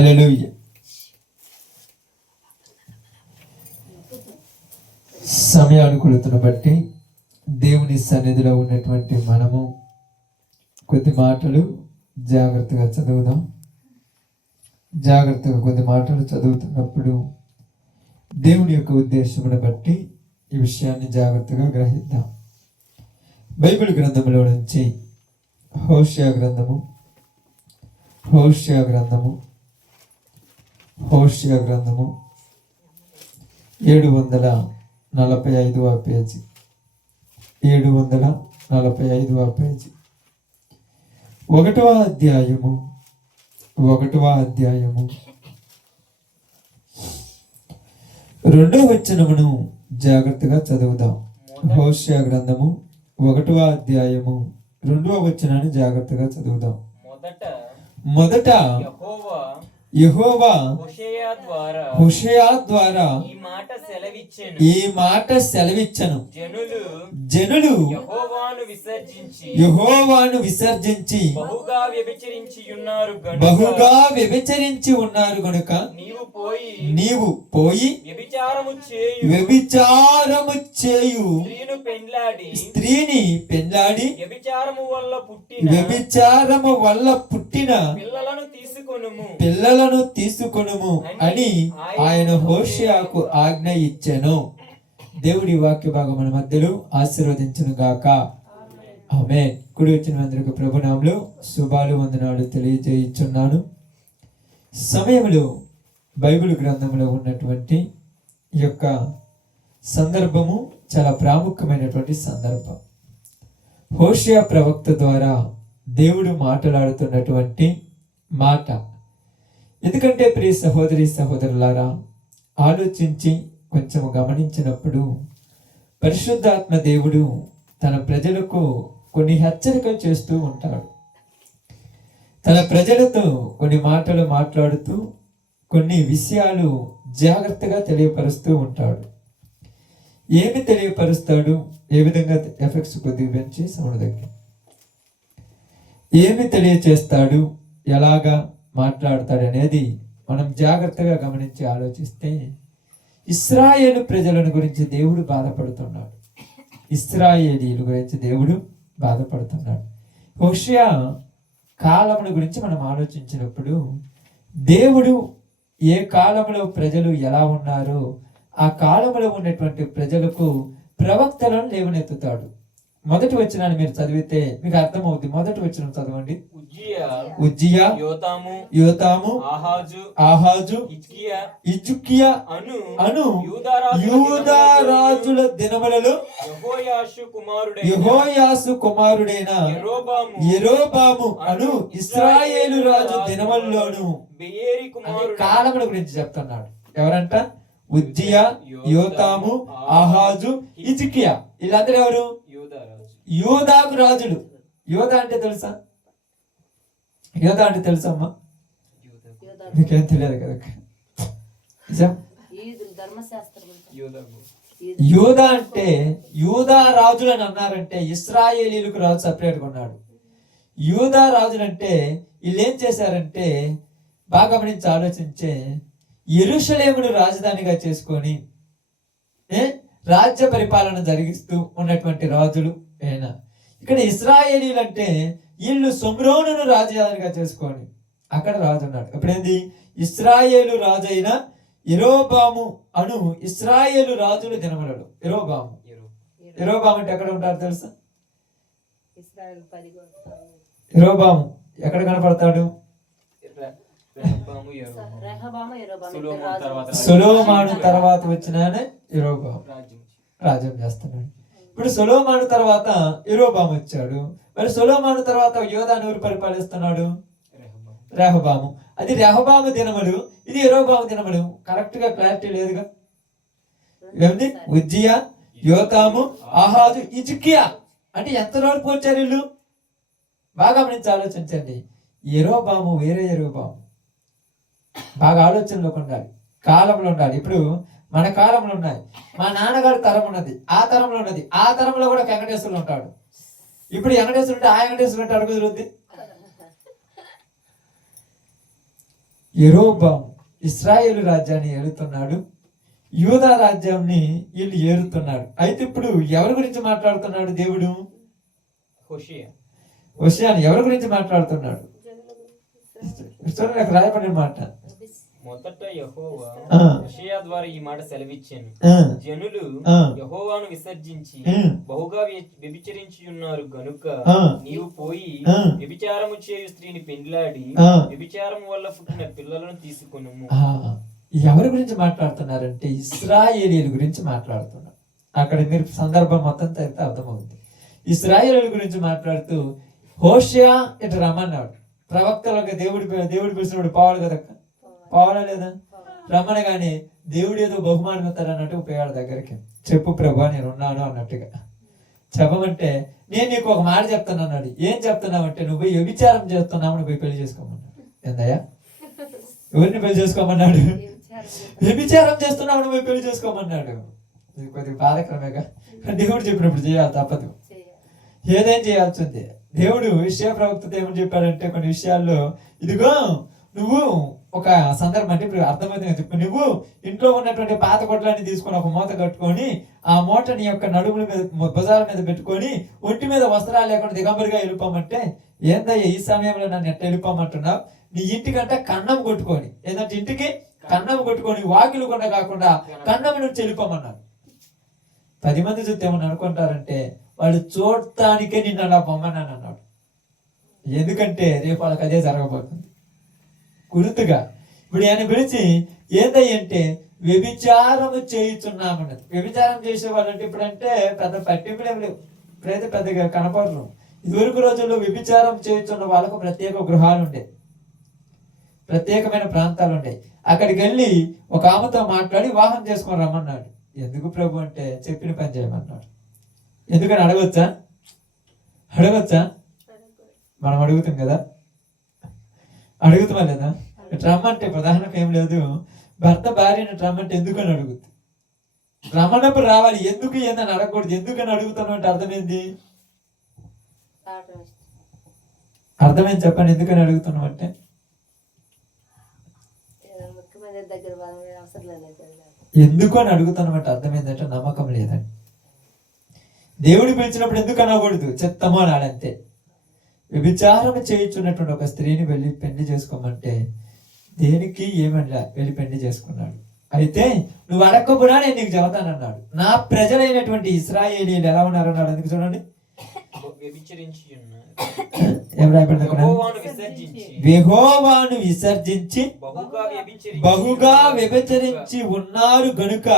హల్లెలూయా. సమయానుకూలతను బట్టి దేవుని సన్నిధిలో ఉన్నటువంటి మనము కొద్ది మాటలు జాగ్రత్తగా చదువుదాం. జాగ్రత్తగా కొద్ది మాటలు చదువుతున్నప్పుడు దేవుని యొక్క ఉద్దేశమును బట్టి ఈ విషయాన్ని జాగ్రత్తగా గ్రహిద్దాం. బైబిల్ గ్రంథంలో నుంచి హోషేయ గ్రంథము 745వ పేజీ 745వ పేజీ 1వ అధ్యాయము 2వ వచనమును జాగ్రత్తగా చదువుదాం. హోషేయ గ్రంథము 1వ అధ్యాయము 2వ వచనాన్ని జాగ్రత్తగా చదువుదాం. మొదట యెహోవా హోషేయ ద్వారా ఈ మాట సెలవిచ్చెను. జనులు యెహోవాను విసర్జించి బహుగా వ్యభిచరించి ఉన్నారు గనుక నీవు పోయి వ్యభిచారము చేయు స్త్రీని పెండ్లాడి వ్యభిచారము వల్ల పుట్టిన పిల్లలను తీసుకొనుము అని ఆయన హోషేయకు ఆజ్ఞ ఇచ్చెను. దేవుడి వాక్య భాగం మన మధ్యలో ఆశీర్వదించును గాక. ఆమేన్. కుడి వచ్చిన అందరికీ ప్రభునామములో శుభాలు వందనాలు తెలియజేయుచున్నాను. సమయంలో బైబిల్ గ్రంథంలో ఉన్నటువంటి ఈ యొక్క సందర్భము చాలా ప్రాముఖ్యమైనటువంటి సందర్భం. హోషేయ ప్రవక్త ద్వారా దేవుడు మాట్లాడుతున్నటువంటి మాట. ఎందుకంటే ప్రియ సహోదరి సహోదరులారా, ఆలోచించి కొంచెం గమనించినప్పుడు పరిశుద్ధాత్మ దేవుడు తన ప్రజలకు కొన్ని హెచ్చరికలు చేస్తూ ఉంటాడు. తన ప్రజలతో కొన్ని మాటలు మాట్లాడుతూ కొన్ని విషయాలు జాగ్రత్తగా తెలియపరుస్తూ ఉంటాడు. ఏమి తెలియపరుస్తాడు? ఏ విధంగా ఎఫెక్ట్స్ కొద్దిగా పెంచి సౌండ్ దగ్గర ఏమి తెలియచేస్తాడు, ఎలాగా మాట్లాడతాడు అనేది మనం జాగ్రత్తగా గమనించి ఆలోచిస్తే ఇశ్రాయేలు ప్రజలను గురించి దేవుడు బాధపడుతున్నాడు. ఇశ్రాయేలీయుల గురించి దేవుడు బాధపడుతున్నాడు. హోషేయ కాలముల గురించి మనం ఆలోచించినప్పుడు దేవుడు ఏ కాలంలో ప్రజలు ఎలా ఉన్నారో ఆ కాలంలో ఉన్నటువంటి ప్రజలకు ప్రవక్తలను లేవనెత్తుతాడు. మొదటి వచనాన్ని మీరు చదివితే మీకు అర్థమవుతుంది. మొదటి వచనం చదవండి. ఉజ్జియా, యోతాము, ఆహాజు, హిజ్కియా అను యూదా రాజుల దినములలో యెహోయాషు కుమారుడైన యెరోబాము అను ఇశ్రాయేలు రాజు దినములలోను కాలముల గురించి చెప్తున్నాడు. ఎవరంట? ఉజ్జియా, యోతాము, ఆహాజు, హిజ్కియా. వీళ్ళందరూ ఎవరు? యూదాకు రాజులు. యోధా అంటే తెలుసా? యోధా అంటే తెలుసమ్మా? మీకేం తెలియదు కదా. యూదా అంటే యూదా రాజులు అని అన్నారంటే ఇశ్రాయేలీలకు రాజు సపరేట్గా ఉన్నాడు. యూదా రాజులు అంటే వీళ్ళు ఏం చేశారంటే బాగా గమనించి ఆలోచించే యెరూషలేమును రాజధానిగా చేసుకొని రాజ్య పరిపాలన జరిగిస్తూ ఉన్నటువంటి రాజులు అయినా. ఇక్కడ ఇశ్రాయేలీలు అంటే వీళ్ళు షోమ్రోనును రాజధానిగా చేసుకొని అక్కడ రాజు ఉన్నాడు. ఇప్పుడేంది? ఇశ్రాయేలు రాజు అయిన యెరోబాము అను ఇశ్రాయేలు రాజుల దినములలో యెరోబాము అంటే ఎక్కడ ఉంటారు తెలుసా? యెరోబాము ఎక్కడ కనపడతాడు? సొలొమోను తర్వాత వచ్చిన యెరోబాము రాజ్యం చేస్తున్నాడు. ఇప్పుడు సొలొమోను తర్వాత యెరోబాము వచ్చాడు. మరి సొలొమోను తర్వాత యోధాను ఎవరు పరిపాలిస్తున్నాడు? రెహబాము. అది రెహబాము దినములు, ఇది యెరోబాము దినములు. కరెక్ట్ గా క్లారిటీ లేదుగా. ఏమిటి? ఉజ్జియా, యోతాము, ఆహాజు, హిజ్కియా అంటే ఎంత రోజులు పోల్చారు వీళ్ళు? బాగా గమనించి ఆలోచించండి. యెరోబాము వేరే యెరోబాము. బాగా ఆలోచనలోకి ఉండాలి, కాలంలో ఉండాలి. ఇప్పుడు మన కాలంలో ఉన్నాయి, మా నాన్నగారి తరం ఉన్నది, ఆ తరంలో ఉన్నది, ఆ తరంలో కూడా వెంకటేశ్వరులు ఉంటాడు. ఇప్పుడు వెంకటేశ్వరుడు ఉంటే ఆ వెంకటేశ్వరుడు ఉంటాడు. కుదురుద్ది. యెరోబాము ఇశ్రాయేలు రాజ్యాన్ని ఏలుతున్నాడు, యూదా రాజ్యాన్ని వీళ్ళు ఏలుతున్నాడు. అయితే ఇప్పుడు ఎవరి గురించి మాట్లాడుతున్నాడు దేవుడు? హోషేయని ఎవరి గురించి మాట్లాడుతున్నాడు? చూడండి, అక్కడ రాయబడిన మాట. మొదట యెహోవా హోషేయ ద్వారా ఈ మాట సెలవిచ్చాను, జనులు యెహోవాను విసర్జించి బహుగా వ్యభిచరించి ఉన్నారు గనుక నీవు పోయి వ్యభిచారము చేయు స్త్రీని పెండ్లాడి వ్యభిచారము వల్ల పుట్టిన పిల్లలను తీసుకొనుము. ఎవరి గురించి మాట్లాడుతున్నారంటే ఇశ్రాయేలీయుల గురించి మాట్లాడుతున్నారు. అక్కడ మీరు సందర్భం మొత్తం అయితే అర్థమవుతుంది. ఇశ్రాయేలీయుల గురించి మాట్లాడుతూ హోషేయ ఇటు రమ్మన్నాడు. ప్రవక్తలకు దేవుడు పిలిచినప్పుడు పోవాలి కదా, పోవాలా లేదా? రమ్మనగానే దేవుడు ఏదో బహుమానం ఇస్తాడు అన్నట్టు ఉపయోగాల దగ్గరికి, చెప్పు ప్రభా నేను ఉన్నాను అన్నట్టుగా చెప్పమంటే, నేను నీకు ఒక మాట చెప్తాను అన్నాడు. ఏం చెప్తున్నావంటే, నువ్వు పోయి వ్యభిచారం చేస్తున్నావు, నువ్వు పోయి పెళ్లి చేసుకోమన్నాడు. ఏందయ్యా? ఎవరిని పెళ్లి చేసుకోమన్నాడు? వ్యభిచారం చేస్తున్నావు, నువ్వు పెళ్లి చేసుకోమన్నాడు. ఇది కొద్దిగా బాధకరమేగా. దేవుడు చెప్పినప్పుడు చేయాలి, తప్పదు, ఏదేం చేయాల్సిందే. దేవుడు విషయ ప్రవక్త ఏమని చెప్పాడంటే కొన్ని విషయాల్లో, ఇదిగో నువ్వు ఒక సందర్భం అంటే ఇప్పుడు అర్థమవుతుంది చెప్పు, నువ్వు ఇంట్లో ఉన్నటువంటి పాత కొట్లని తీసుకొని ఒక మూత కట్టుకొని ఆ మూట నీ యొక్క నడుముల మీద భుజాల మీద పెట్టుకొని ఒంటి మీద వస్త్రాలు లేకుండా దిగంబరిగా వెళ్ళిపోమంటే, ఏందయ్యా ఈ సమయంలో నన్ను ఎట్లా వెళ్ళిపోమంటున్నావు? నీ ఇంటికంటే కన్నం కొట్టుకొని, ఏంటంటే ఇంటికి కన్నం కొట్టుకొని వాకిలు కొండ కాకుండా కన్నం నుంచి వెళ్ళిపోమన్నారు. 10 మంది చూస్తే ఏమని అనుకుంటారంటే, వాళ్ళు చూడటానికే నిన్ను అలా పొమ్మన్నాను అన్నాడు. ఎందుకంటే రేపు వాళ్ళకి అదే జరగబోతుంది గుర్తుగా. ఇప్పుడు ఆయన పిలిచి ఏంటంటే వ్యభిచారము చేయుచున్నామన్నది. వ్యభిచారం చేసే వాళ్ళంటే ఇప్పుడంటే పెద్ద పట్టింపులేం లేవు, ఇప్పుడైతే పెద్దగా కనపడరు. ఇదివరకు రోజుల్లో వ్యభిచారం చేయుచున్న వాళ్ళకు ప్రత్యేక గృహాలు ఉండే, ప్రత్యేకమైన ప్రాంతాలు ఉండే. అక్కడికి వెళ్ళి ఒక ఆమెతో మాట్లాడి వివాహం చేసుకొని రమ్మన్నాడు. ఎందుకు ప్రభు అంటే చెప్పిన పని చేయమన్నాడు. ఎందుకని అడగొచ్చా? మనం అడుగుతాం కదా, అడుగుతామా లేదా? రమ్మంటే ప్రధానంగా ఏం లేదు, భర్త భార్యను రమ్మంటే ఎందుకని అడుగుతుంది. రమ్మన్నప్పుడు రావాలి, ఎందుకు ఏందని అడగకూడదు. ఎందుకని అడుగుతాను అంటే అర్థమైంది, అర్థమైంది చెప్పండి. ఎందుకని అడుగుతున్నాం అంటే ఎందుకు అని అడుగుతానమాట అర్థమైందంటే నమ్మకం లేదండి. దేవుడు పిలిచినప్పుడు ఎందుకు అనకూడదు, చెత్తమో అని ఆడంతే. వ్యభిచారం చేయించున్నటువంటి ఒక స్త్రీని వెళ్ళి పెళ్లి చేసుకోమంటే దేనికి ఏమన్నా వెళ్ళి పెళ్లి చేసుకున్నాడు. అయితే నువ్వు అడగకపోయినా నేను నీకు చెబుతానన్నాడు. నా ప్రజలైనటువంటి ఇశ్రాయేలీయులు ఎలా ఉన్నారన్నాడు. అందుకు చూడండి, యెహోవాను విసర్జించి బహుగా వ్యభిచరించి ఉన్నారు గనుక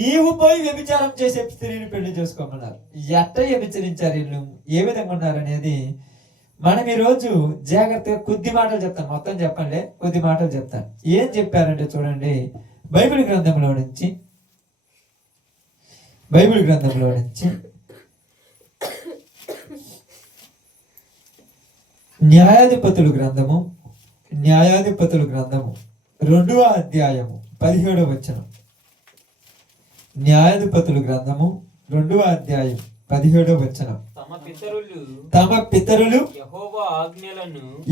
నీవు పోయి వ్యభిచారం చేసే స్త్రీని పెళ్లి చేసుకోమన్నారు. ఎట్ట వ్యభిచరించారు వీళ్ళు, ఏ విధంగా ఉన్నారు అనేది మనం ఈ రోజు జాగ్రత్తగా కొద్ది మాటలు చెప్తాను, మొత్తం చెప్పండి, కొద్ది మాటలు చెప్తాను. ఏం చెప్పారంటే చూడండి, బైబిల్ గ్రంథంలో నుంచి న్యాయాధిపతుల గ్రంథము 2వ అధ్యాయము 17వ వచనం. న్యాయాధిపతుల గ్రంథము 2వ అధ్యాయం 17వ వచనం. తమ పితరులు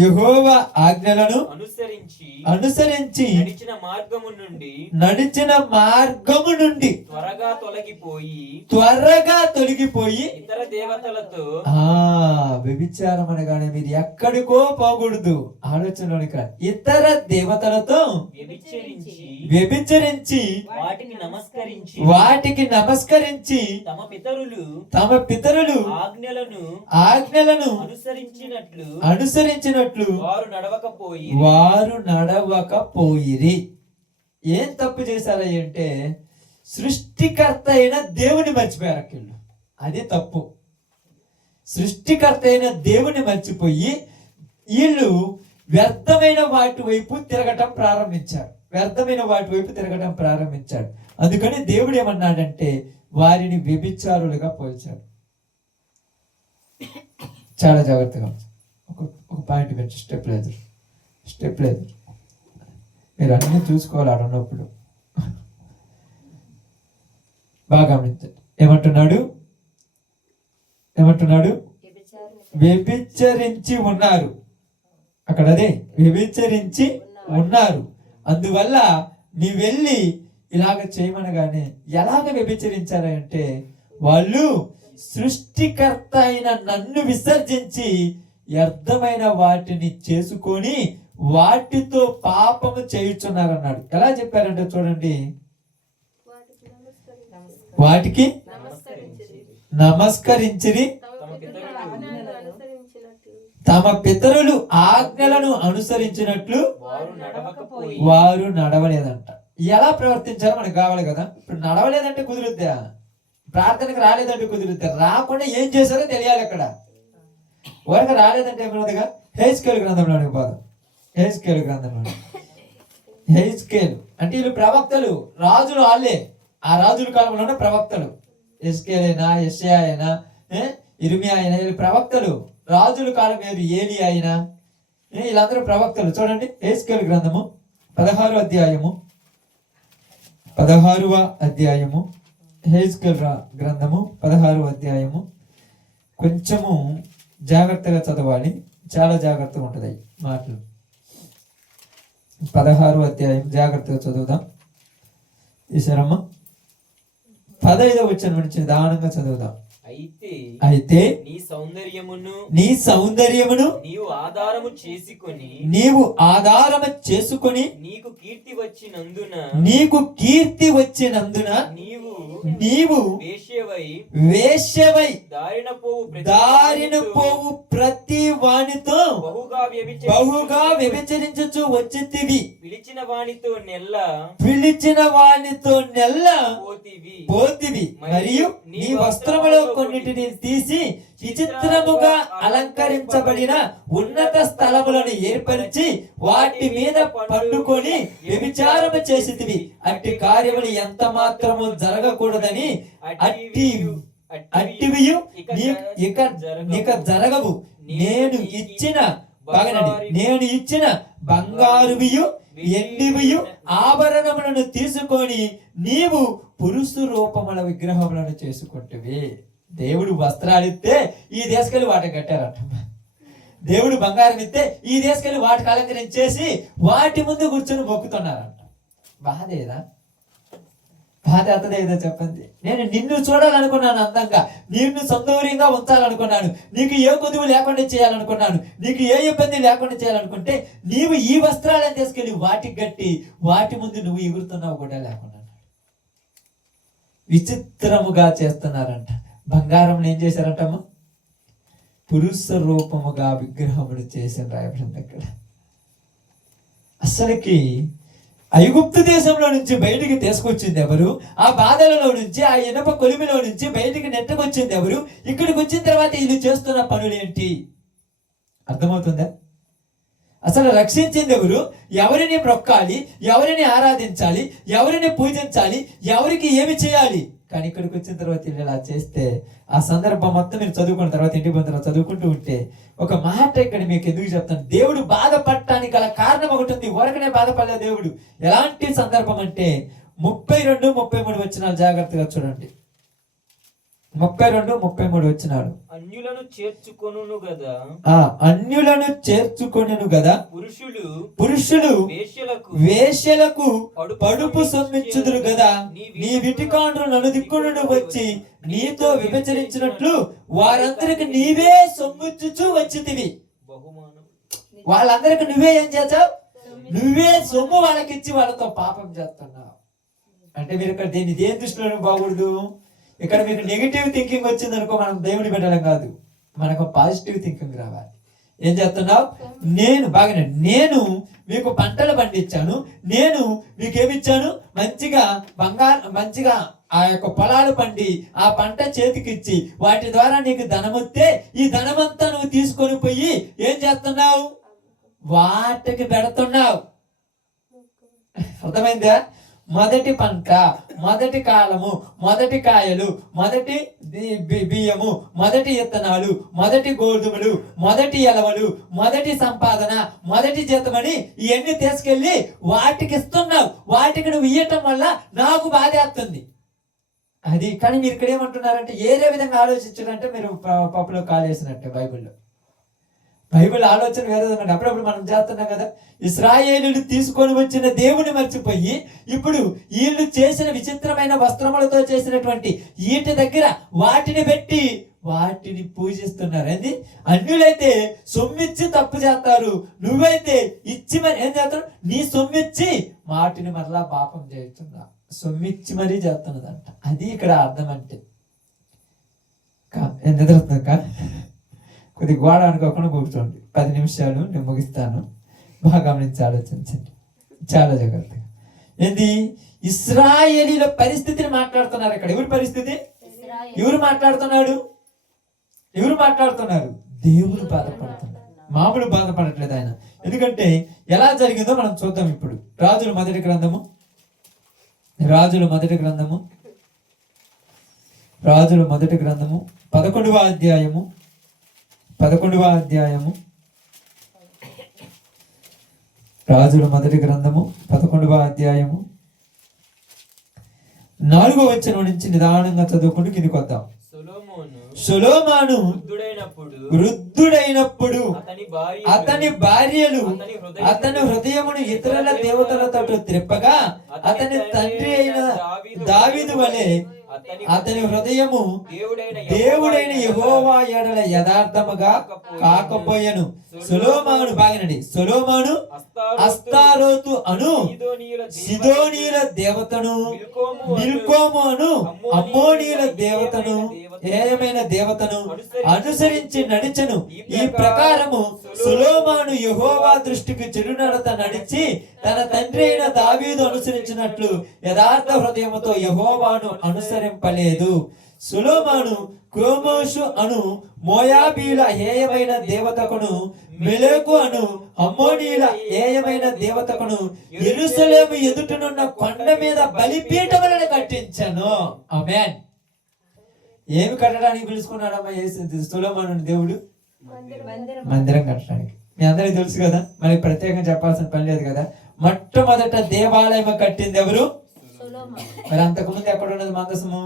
యెహోవా ఆజ్ఞలను అనుసరించి నడిచిన మార్గము నుండి త్వరగా తొలగిపోయి ఇతర దేవతలతో వ్యభిచారం అనగానే మీరు ఎక్కడికో పోకూడదు, ఆలోచనలోని ఇతర దేవతలతో వ్యభిచరించి వాటికి నమస్కరించి తమ పితరులు ఆజ్ఞలను అనుసరించినట్లు వారు నడవకపోయిరి. ఏం తప్పు చేశారా అంటే సృష్టికర్త అయిన దేవుని మర్చిపోయారు అక్కడ. అది తప్పు. సృష్టికర్త అయిన దేవుని మర్చిపోయి వీళ్ళు వ్యర్థమైన వాటి వైపు తిరగటం ప్రారంభించాడు. అందుకని దేవుడు ఏమన్నాడంటే వారిని వ్యభిచారులుగా పోల్చాడు. చాలా జాగ్రత్తగా ఒక పాయింట్ పెంచి స్టెప్ లేదు మీరు అన్ని చూసుకోవాలి. ఆడున్నప్పుడు బాగా గమనించండి. ఏమంటున్నాడు? వ్యభిచరించి ఉన్నారు. అక్కడ అదే వ్యభిచరించి ఉన్నారు. అందువల్ల నీ వెళ్ళి ఇలాగ చేయమనగానే ఎలాగ వ్యభిచరించారంటే వాళ్ళు సృష్టికర్త అయిన నన్ను విసర్జించి వ్యర్థమైన వాటిని చేసుకొని వాటితో పాపము చేయుచున్నారన్నాడు. ఎలా చెప్పారంటే చూడండి, వాటికి నమస్కరించిరి, తమ పితరులు ఆజ్ఞలను అనుసరించినట్లు వారు నడవలేదంట. ఎలా ప్రవర్తించారో మనకు కావాలి కదా. ఇప్పుడు నడవలేదంటే కుదురుద్దా? ప్రార్థనకు రాలేదంటే కుదురుద్దా? రాకుండా ఏం చేశారో తెలియాలి. అక్కడ వరకు రాలేదంటే ఏమన్నదిగా హెజ్కేలు గ్రంథంలోనికి పోదాం. హెజ్కేలు గ్రంథంలో, హెజ్కేలు అంటే వీళ్ళు ప్రవక్తలు, రాజులు వాళ్ళే. ఆ రాజుల కాలంలోనే ప్రవక్తలు. హెజ్కేల్ అయినా, యెషయా అయినా, ఇర్మియా అయినా, వీళ్ళు ప్రవక్తలు. రాజుల కాలం ఏది, ఏలి అయినా, వీళ్ళందరూ ప్రవక్తలు. చూడండి హెజ్కేలు గ్రంథము 16వ అధ్యాయము, 16వ అధ్యాయము, హెజ్కేలు గ్రంథము 16వ అధ్యాయము. కొంచెము జాగ్రత్తగా చదవాలి, చాలా జాగ్రత్తగా ఉంటుంది మాటలు. 16వ అధ్యాయం జాగ్రత్తగా చదువుదాం. ఈశ్వరమ్మ 15వ వచనం నుంచి దానంగా చదువుదాం. అయితే నీ సౌందర్యమును నీవు ఆధారము చేసుకొని నీకు కీర్తి వచ్చినందున నీవు వేశ్యవై దారిన పోవు ప్రతి వానితో బహుగా వ్యభిచరించుచు వచ్చితివి. పిలిచిన వానితో నెల్ల పోతివి. మరియు నీ వస్త్రములో కొన్నిటిని తీసి విచిత్రముగా అలంకరించబడిన ఉన్నత స్థలములను ఏర్పరిచి వాటి మీద పండుకొని వ్యభిచారము చేసితివి. అట్టి కార్యములు ఎంత మాత్రము జరగకూడదని అట్టివియు ఇక జరగవు. నేను ఇచ్చిన బంగారువియు ఎండివియు ఆభరణములను తీసుకొని నీవు పురుష రూపముల విగ్రహములను చేసుకుంటువి. దేవుడు వస్త్రాలు ఇస్తే ఈ దేశకెళ్ళి వాటికి కట్టారంట. దేవుడు బంగారం ఇస్తే ఈ దేశకెళ్ళి వాటికి అలంకరించేసి వాటి ముందు కూర్చొని మొక్కుతున్నారంట. బాధేదా? బాధ అతదేదో చెప్పండి. నేను నిన్ను చూడాలనుకున్నాను, అందంగా నిన్ను సౌందర్యంగా ఉంచాలనుకున్నాను, నీకు ఏ కొదువు లేకుండా చేయాలనుకున్నాను, నీకు ఏ ఇబ్బంది లేకుండా చేయాలనుకుంటే నీవు ఈ వస్త్రాలను తీసుకెళ్ళి వాటికి కట్టి వాటి ముందు నువ్వు ఎగురుతున్నావు కూడా లేకుండా. విచిత్రముగా చేస్తున్నారంట. బంగారం ఏం చేశారంటమ్మా? పురుష రూపముగా విగ్రహములు చేసిన రాయబడింది అక్కడ. అసలుకి ఐగుప్తు దేశంలో నుంచి బయటికి తీసుకొచ్చింది ఎవరు? ఆ బాధలలో నుంచి, ఆ ఇనప కొలిమిలో నుంచి బయటికి నెట్టకొచ్చింది ఎవరు? ఇక్కడికి వచ్చిన తర్వాత వీళ్ళు చేస్తున్న పనులు ఏంటి? అర్థమవుతుందా? అసలు రక్షించింది ఎవరు? ఎవరిని మొక్కాలి, ఎవరిని ఆరాధించాలి, ఎవరిని పూజించాలి, ఎవరికి ఏమి చేయాలి? కానీ ఇక్కడికి వచ్చిన తర్వాత ఇలా చేస్తే ఆ సందర్భం మొత్తం మీరు చదువుకున్న తర్వాత, ఇంటికి పోయిన తర్వాత చదువుకుంటూ ఉంటే ఒక మాట ఇక్కడ మీకు ఎందుకు చెప్తాను. దేవుడు బాధపడటానికి గల కారణం ఒకటి ఉంది. ఊరకనే బాధపడలేదు దేవుడు. ఎలాంటి సందర్భం అంటే 32, 33 వచనాలు జాగ్రత్తగా చూడండి. 32, 33 వచనాలు. అన్యులను చేర్చుకొనును గదా పురుషులు వేశ్యలకు పడుపు సొమ్మిచ్చుదురు గదా. నీ విటికాండ్రు నలుదిక్కును వచ్చి నీతో విభజించినట్లు వారందరికి నీవే సొమ్మిచ్చుచూ వచ్చితివి. వాళ్ళందరికి నువ్వే ఏం చేస్తావు? నువ్వే సొమ్ము వాళ్ళకిచ్చి వాళ్ళతో పాపం చేస్తున్నావు. అంటే మీరు ఇక్కడ దేని దృష్టిలో బాగూడదు. ఇక్కడ మీకు నెగిటివ్ థింకింగ్ వచ్చింది అనుకో, మనం దేవుని పెట్టడం కాదు, మనకు పాజిటివ్ థింకింగ్ రావాలి. ఏం చేస్తున్నావు? నేను మీకు పంటలు పండించాను, నేను మీకేమిచ్చాను? మంచిగా మంచిగా ఆ యొక్క పొలాలు పండి ఆ పంట చేతికిచ్చి వాటి ద్వారా నీకు ధనమొస్తే ఈ ధనమంతా నువ్వు తీసుకొని పోయి ఏం చేస్తున్నావు? వాటికి పెడుతున్నావు. అర్థమైందా? మొదటి పంట, మొదటి కాలము, మొదటి కాయలు, మొదటి బియ్యము, మొదటి విత్తనాలు, మొదటి గోధుమలు, మొదటి ఎలవలు, మొదటి సంపాదన, మొదటి జీతమని ఇవన్నీ తీసుకెళ్ళి వాటికి ఇస్తున్నావు. వాటికి నువ్వు ఇయ్యటం వల్ల నాకు బాధేస్తుంది అది. కానీ మీరు ఇక్కడ ఏమంటున్నారంటే ఏదే విధంగా ఆలోచించారంటే మీరు పప్పులో కాలేసినట్టే. బైబిల్లో బైబిల్ ఆలోచన వేరేదన్నమాట. అప్పుడప్పుడు మనం చేస్తున్నాం కదా. ఇశ్రాయేలీయులు తీసుకొని వచ్చిన దేవుని మర్చిపోయి ఇప్పుడు వీళ్ళు చేసిన విచిత్రమైన వస్త్రములతో చేసినటువంటి వీటి దగ్గర వాటిని పెట్టి వాటిని పూజిస్తున్నారు. ఏంది? అన్యులైతే సొమ్మిచ్చి తప్పు చేస్తారు, నువ్వైతే ఇచ్చి మరి ఏం చేస్తారు? నీ సొమ్మిచ్చి వాటిని మరలా పాపం చేస్తున్నా, సొమ్మిచ్చి మరీ చేస్తున్నదంట. అది ఇక్కడ అర్థం. అంటే నిద్రక కొద్ది గోడ అనుకోకుండా కూర్చోండి. 10 నిమిషాలు నేను ముగిస్తాను. బాగా గమనించి ఆలోచించండి చాలా జాగ్రత్తగా. ఏంది? ఇశ్రాయేలీల పరిస్థితిని మాట్లాడుతున్నారు ఇక్కడ. ఎవరి పరిస్థితి? ఎవరు మాట్లాడుతున్నాడు? ఎవరు మాట్లాడుతున్నారు? దేవుడు బాధపడుతున్నాడు. మామూలు బాధపడట్లేదు ఆయన. ఎందుకంటే ఎలా జరిగిందో మనం చూద్దాం ఇప్పుడు. రాజుల మొదటి గ్రంథము 11వ అధ్యాయము 4వ వచనం నుంచి నిదానంగా చదువుకుంటూ కిందికి వద్దాం. సొలొమోను వృద్ధుడైనప్పుడు అతని భార్యలు అతని హృదయమును ఇతరుల దేవతలతో త్రిప్పగా అతని తండ్రి అయిన దావీదు వలె అతని హృదయము దేవుడైన యెహోవా ఎడల యథార్థముగా కాకపోయెను. సొలొమోను బాగనండి. సొలొమోను అస్తారోతు అను సిదోనీల దేవతను, మిల్కోము అను అమ్మోనీల దేవతను, ఏయమైన దేవతను అనుసరించి నడిచెను. ఈ ప్రకారము సొలొమోను యెహోవా దృష్టికి చెడు నడత నడిచి తన తండ్రి అయిన దావీదు అనుసరించినట్లు యథార్థ హృదయముతో యెహోవాను అనుసరింపలేదు. సొలొమోను కోమోషు అను మోయాబీల ఏయమైన దేవతకును, మెలెకు అను అమ్మోనీల ఏయమైన దేవతకును యెరూషలేము ఎదుటనున్న కొండ మీద బలిపీఠములను కట్టించెను. ఆమేన్. ఏమి కట్టడానికి పిలుచుకున్నాడమ్మా సొలొమోను దేవుడు? మందిరం కట్టడానికి. మీ అందరికి తెలుసు కదా, మనకి ప్రత్యేకంగా చెప్పాల్సిన పని లేదు కదా. మొట్టమొదట దేవాలయం కట్టింది ఎవరు? మరి అంతకుముందు ఎక్కడ ఉన్నది మందసము?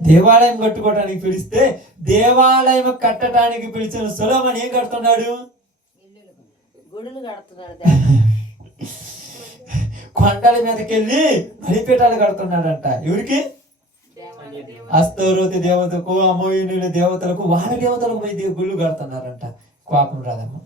దేవాలయం కట్టుకోవడానికి పిలిస్తే దేవాలయం కట్టడానికి పిలిచిన సొలొమోను ఏం కడుతున్నాడు? కొండల మీదకి వెళ్ళి బలిపీఠాలు కడుతున్నాడంట. ఎవరికి? అస్తోరోతి దేవతకు, అమోయినుల దేవతలకు, వాళ్ళ దేవతలకు పోయి గుళ్ళు కడుతున్నారంట. కోపం రాదమ్మా?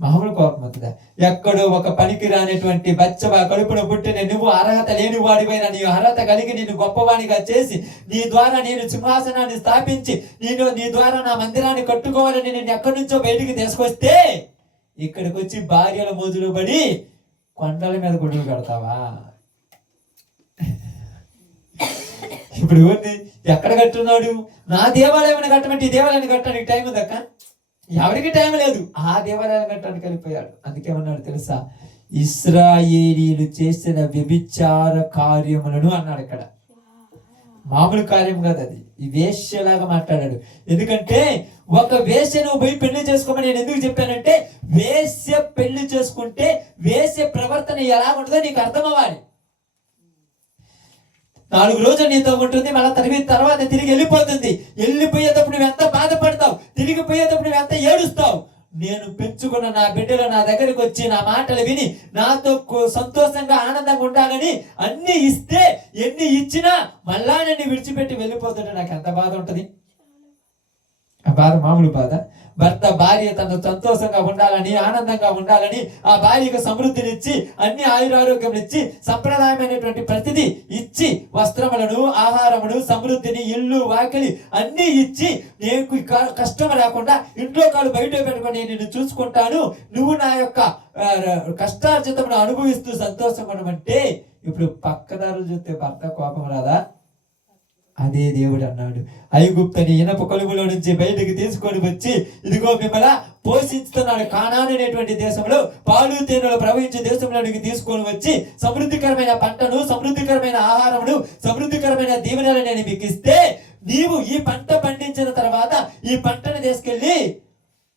మామూలు కోపం అవుతుందా? ఎక్కడో ఒక పనికి రానటువంటి బచ్చవా కడుపున పుట్టిన నువ్వు అర్హత లేని వాడివైనా నీ అర్హత కలిగి నిన్ను గొప్పవాడిగా చేసి నీ ద్వారా నేను సింహాసనాన్ని స్థాపించి నీ ద్వారా నా మందిరాన్ని కట్టుకోవాలని నేను ఎక్కడి నుంచో బయటికి తీసుకొస్తే ఇక్కడికి వచ్చి భార్యల మోజులు పడి కొండల మీద గుడులు కడతావా? ఇప్పుడు ఎవరిని ఎక్కడ కట్టున్నాడు? నా దేవాలయం కట్టమంటే ఈ దేవాలయాన్ని కట్టడానికి టైం ఉందక్క? ఎవరికి టైం లేదు. ఆ దేవాలయాన్ని కట్టడానికి వెళ్ళిపోయాడు. అందుకేమన్నాడు తెలుసా? ఇశ్రాయేలీయులు చేసిన వ్యభిచార కార్యములను అన్నాడు. ఇక్కడ మామూలు కార్యం కాదు, అది ఈ వేశ్యలాగా మాట్లాడాడు. ఎందుకంటే ఒక వేశ్య నువ్వు పోయి పెళ్లి చేసుకోమని నేను ఎందుకు చెప్పానంటే, వేశ్య పెళ్లి చేసుకుంటే వేశ్య ప్రవర్తన ఎలా ఉంటుందో నీకు అర్థం అవ్వాలి. 4 రోజులు నీతో ఉంటుంది, మళ్ళీ తర్వాత తిరిగి వెళ్ళిపోతుంది. వెళ్ళిపోయేటప్పుడు నువ్వు ఎంత బాధపడతావు, తిరిగి పోయేటప్పుడు నువ్వు ఎంత ఏడుస్తావు. నేను పెంచుకున్న నా బిడ్డలు నా దగ్గరికి వచ్చి నా మాటలు విని నాతో సంతోషంగా ఆనందంగా ఉండాలని అన్ని ఇస్తే, ఎన్ని ఇచ్చినా మళ్ళా నన్ను విడిచిపెట్టి వెళ్ళిపోతుంటే నాకు ఎంత బాధ ఉంటుంది. ఆ బాధ మామూలు బాధ. భర్త భార్య తను సంతోషంగా ఉండాలని, ఆనందంగా ఉండాలని, ఆ భార్యకు సమృద్ధినిచ్చి, అన్ని ఆయురారోగ్యం ఇచ్చి, సంప్రదాయమైనటువంటి ప్రతిదీ ఇచ్చి, వస్త్రములను, ఆహారమును, సమృద్ధిని, ఇల్లు వాకిలి అన్ని ఇచ్చి, నీకు కష్టం రాకుండా ఇంట్లో కాలు బయట పెట్టుకొని నేను నిన్ను చూసుకుంటాను, నువ్వు నా యొక్క కష్టార్జితమును అనుభవిస్తూ సంతోషం అంటే, ఇప్పుడు పక్కదారులు చూస్తే భర్త కోపం రాదా? అదే దేవుడు అన్నాడు, ఐగుప్తుని ఇనప కొలుములో నుంచి బయటికి తీసుకొని వచ్చి ఇదిగో మిమ్మల్ని పోషిస్తున్నాడు. కానాను అనేటువంటి దేశంలో పాలు తేనెలు ప్రవహించే దేశంలోనికి తీసుకొని వచ్చి సమృద్ధికరమైన పంటను, సమృద్ధికరమైన ఆహారమును, సమృద్ధికరమైన దీవెనలు నేను మీకు ఇస్తే, నీవు ఈ పంట పండించిన తర్వాత ఈ పంటను తీసుకెళ్ళి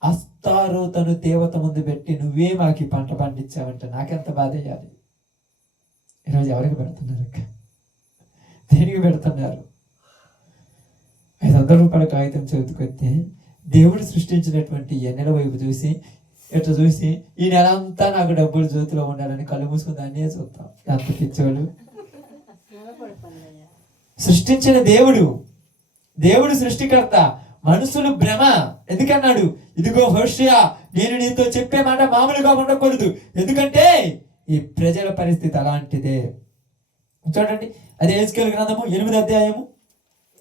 అస్తారోతను దేవత ముందు పెట్టి నువ్వే మాకు ఈ పంట పండించావంటే నాకెంత బాధ అయ్యాలి. ఈరోజు ఎవరికి పెడుతున్నారు? దేనికి పెడుతున్నారు? రూపాయల కాగితం చేతికొస్తే దేవుడు సృష్టించినటువంటి ఎన్నెల వైపు చూసి ఇట్లా చూసి ఈ నెల అంతా నాకు డబ్బులు జ్యోతిలో ఉండాలని కళ్ళు మూసుకుని దాన్నే చూస్తాం. ఎంత పిచ్చోడు. సృష్టించిన దేవుడు సృష్టికర్త, మనుషులు భ్రమ. ఎందుకన్నాడు, ఇదిగో హోషేయ, నేను నీతో చెప్పే మాట మామూలుగా ఉండకూడదు, ఎందుకంటే ఈ ప్రజల పరిస్థితి అలాంటిదే. చూడండి, అది యెహెజ్కేలు గ్రంథము 8వ అధ్యాయము,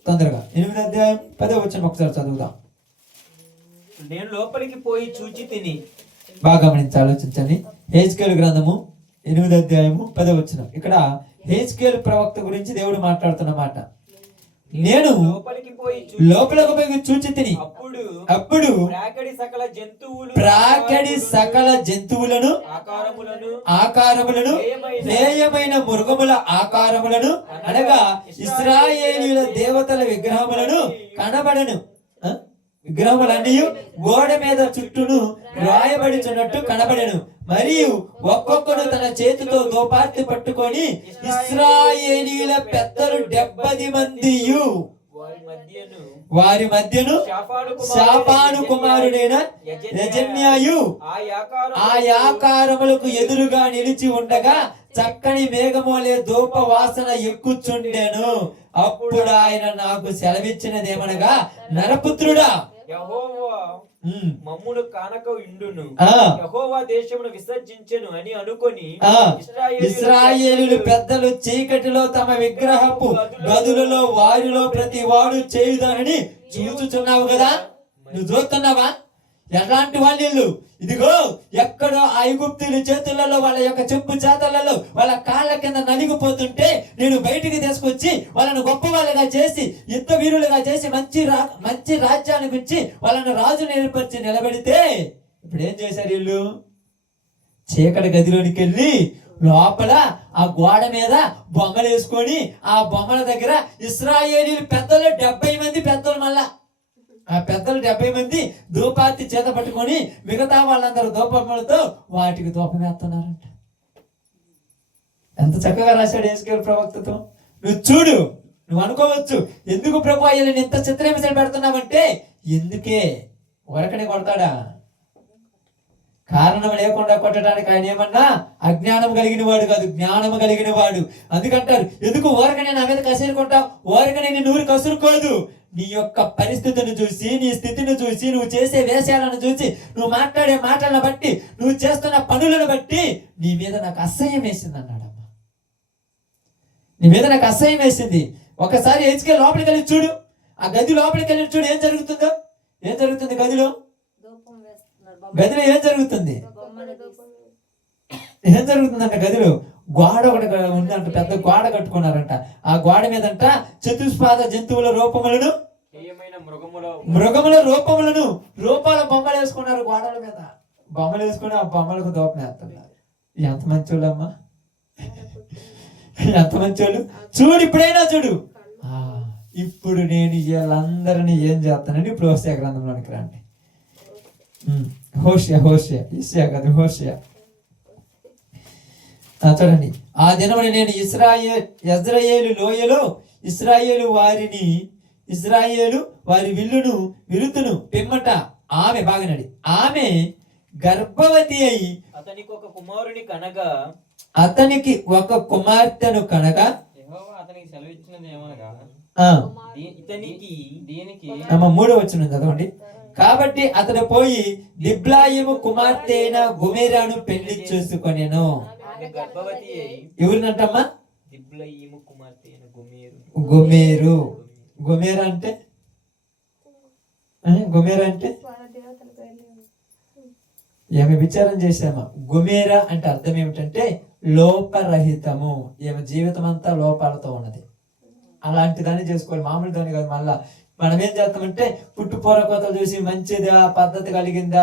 తొందరగా 8వ అధ్యాయం 10వ వచనం ఒకసారి చదువుదాం. నేను లోపలికి పోయి చూచి తిని. బాగా గమనించి ఆలోచించండి. యెహెజ్కేలు గ్రంథము 8వ అధ్యాయము 10వ వచనం. ఇక్కడ యెహెజ్కేలు ప్రవక్త గురించి దేవుడు మాట్లాడుతున్న మాట. నేను లోపలికి పోయి చూచి తిని, అప్పుడు ప్రాకడి సకల జంతువులను ఆకారములను హేయమైన మృగముల ఆకారములను అనగా ఇశ్రాయేలీయుల దేవతల విగ్రహములన్నీ గోడ మీద చుట్టూను రాయబడిచున్నట్టు కనబడెను. మరియు ఒక్కొక్కడు తన చేతితో దోపార్తి పట్టుకొని ఇశ్రాయేలీయుల పెద్దలు 70 మందియు వారి మధ్యను శాపాను కుమారుడైన యజన్యాయు ఆ ఆకారములకు ఎదురుగా నిలిచి ఉండగా చక్కని మేఘమోలే ధూప వాసన ఎక్కుచుండెను. అప్పుడు ఆయన నాకు సెలవిచ్చినదేమనగా, నరపుత్రుడా, మమ్మును కానక ఇండును, యెహోవా దేశమును విసర్జించెను అని అనుకొని ఇశ్రాయేలు పెద్దలు చీకటిలో తమ విగ్రహపు గదులలో వారిలో ప్రతి వాడు చేయుదానని చూచుచున్నావు కదా. నువ్వు చూస్తున్నావా ఎలాంటి వాళ్ళు? ఇదిగో ఎక్కడో ఐగుప్తుల చేతులలో వాళ్ళ యొక్క చెప్పు చేతలలో వాళ్ళ కాళ్ళ కింద నలిగిపోతుంటే నేను బయటికి తీసుకొచ్చి వాళ్ళను గొప్ప వాళ్ళగా చేసి యుద్ధ వీరులుగా చేసి మంచి రాజ్యానికి ఇచ్చి వాళ్ళను రాజును ఏర్పరిచి నిలబెడితే ఇప్పుడు ఏం చేశారు వీళ్ళు? చీకటి గదిలోనికి వెళ్ళి లోపల ఆ గోడ మీద బొమ్మలు వేసుకొని ఆ బొమ్మల దగ్గర ఇశ్రాయేలీయుల పెద్దలు 70 మంది పెద్దలు, మళ్ళా ఆ పెద్దలు 70 మంది ధూపార్తి చేత పట్టుకొని మిగతా వాళ్ళందరూ ధూపములతో వాటికి ధూపం వేస్తున్నారంట. ఎంత చక్కగా రాశాడు యెహెజ్కేలు ప్రవక్తతో. నువ్వు చూడు, నువ్వు అనుకోవచ్చు ఎందుకు ప్రభు అయ్యని ఇంత చిత్రహింసలు పెడుతున్నావంటే, ఎందుకే వరకనే కొడతాడా? కారణం లేకుండా కొట్టడానికి ఆయన ఏమన్నా అజ్ఞానం కలిగిన వాడు కాదు, జ్ఞానం కలిగిన వాడు. అందుకంటారు, ఎందుకు ఊరకనే నా మీద కసురుకుంటావు? ఊరకనే నీ నూరు కసురుకోదు. నీ యొక్క పరిస్థితిని చూసి, నీ స్థితిని చూసి, నువ్వు చేసే వేషాలను చూసి, నువ్వు మాట్లాడే మాటలను బట్టి, నువ్వు చేస్తున్న పనులను బట్టి నీ మీద నాకు అసహ్యం వేసింది అన్నాడమ్మా. నీ మీద నాకు అసహ్యం వేసింది. ఒకసారి యెహెజ్కేలు లోపలికి వెళ్ళి చూడు, ఆ గది లోపలికి వెళ్ళి చూడు ఏం జరుగుతుందో. ఏం జరుగుతుంది గదిలో? ఏం జరుగుతుంది? ఏం జరుగుతుందంట గదిలో? గోడ ఒకటి ఉందంట, పెద్ద గోడ కట్టుకున్నారంట. ఆ గోడ మీదంట చతుష్పాద జంతువుల రూపములను రూపాల బొమ్మలు వేసుకున్నారు. గోడల మీద బొమ్మలు వేసుకుని ఆ బొమ్మలకు దూపం వేస్తున్నారు. ఎంత మంచోళ్ళమ్మా, ఎంత మంచోళ్ళు. చూడు, ఇప్పుడైనా చూడు. ఇప్పుడు నేను వీళ్ళందరినీ ఏం చేస్తానండి? ఇప్పుడు హోషేయ గ్రంథంలోనికి రండి. హోషేయ ఇస్యా కాదు, హోషేయ. చూడండి, ఆ దినమున నేను యెజ్రెయేలు లోయలో ఇశ్రాయేలు వారి విల్లును విరుతును పిమ్మట ఆమె బాగనడి ఆమె గర్భవతి అయి అతనికి ఒక కుమార్తెను కనగా అతనికి సెలవిచ్చినది ఏమనగా, మూడో వచనం చదవండి. కాబట్టి అతడు పోయి దిబ్లాయిము కుమార్తె అయిన గొమెరాను పెళ్లి చేసుకొనెను. ఎవరినంటమ్మా? గొమెరు అంటే ఏమి విచారం చేశామా? గొమెరా అంటే అర్థం ఏమిటంటే లోపరహితము. ఏమి జీవితం అంతా లోపాలతో ఉన్నది. అలాంటి దాన్ని చేసుకోవాలి, మామూలు దాన్ని కాదు. మళ్ళా మనం ఏం చేస్తామంటే పుట్టుపూర కోతలు చూసి మంచిదా, పద్ధతి కలిగిందా,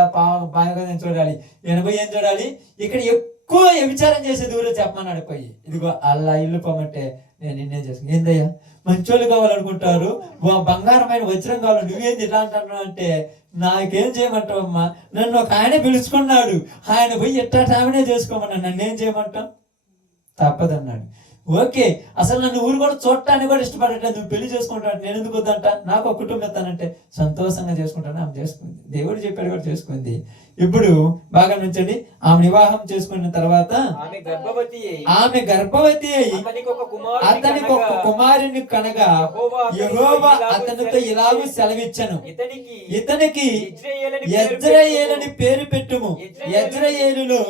బాగా చూడాలి. ఎనభై ఏం చూడాలి? ఇక్కడ ఎక్కువ విచారం చేసేది ఊరో చెప్పమన్నాడు. పోయి ఇదిగో అలా ఇల్లు పోమంటే నేను నిన్నే చేసుకుని ఏందయ్యా మంచోళ్ళు కావాలనుకుంటారు, బంగారమైన వజ్రం కావాలి, నువ్వేంది ఇట్లా అంటున్నావు అంటే, నాకేం చేయమంటావు అమ్మా? నన్ను ఒక ఆయన పిలుచుకున్నాడు, ఆయన పోయి ఎట్లా ఆమెనే చేసుకోమన్నాడు, నన్నేం చేయమంటావు? తప్పదన్నాడు. ఓకే, అసలు నన్ను ఊరు కూడా చూడటానికి కూడా ఇష్టపడట్లేదు, నువ్వు పెళ్లి చేసుకుంటాను, నేను ఎందుకు వద్దంట, నాకు ఒక కుటుంబం ఎత్తానంటే సంతోషంగా చేసుకుంటాను. ఆమె చేసుకుంది, దేవుడు చెప్పాడు కూడా చేసుకుంది. ఇప్పుడు బాగా నుంచండి, ఆమె వివాహం చేసుకున్న తర్వాత ఆమె గర్భవతి అయి అతనికి ఒక కుమారుని కనగా యెహోవా అతనితో ఇలాగూ సెలవిచ్చెను, ఇతనికి యెజ్రెయేలని పేరు పెట్టుము. యెజ్రెయేలులో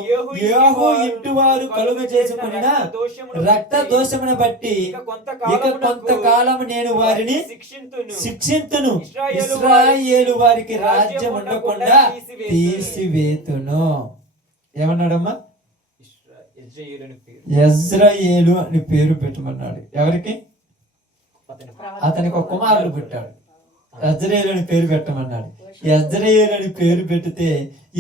యెహోవా ఇంటి వారు కలుగ చేసుకున్న రక్త దోషమును బట్టి ఇక కొంతకాలం నేను వారిని శిక్షింతును, ఇశ్రాయేలు వారికి రాజ్యం ఉండకుండా తీసివేతును. ఏమన్నాడమ్మా? యెజ్రెయేలు అని పేరు పెట్టమన్నాడు. ఎవరికి? అతనికి ఒక కుమారుడు పుట్టాడు, యెజ్రెయేలు అని పేరు పెట్టమన్నాడు. యెజ్రెయేలు అని పేరు పెడితే,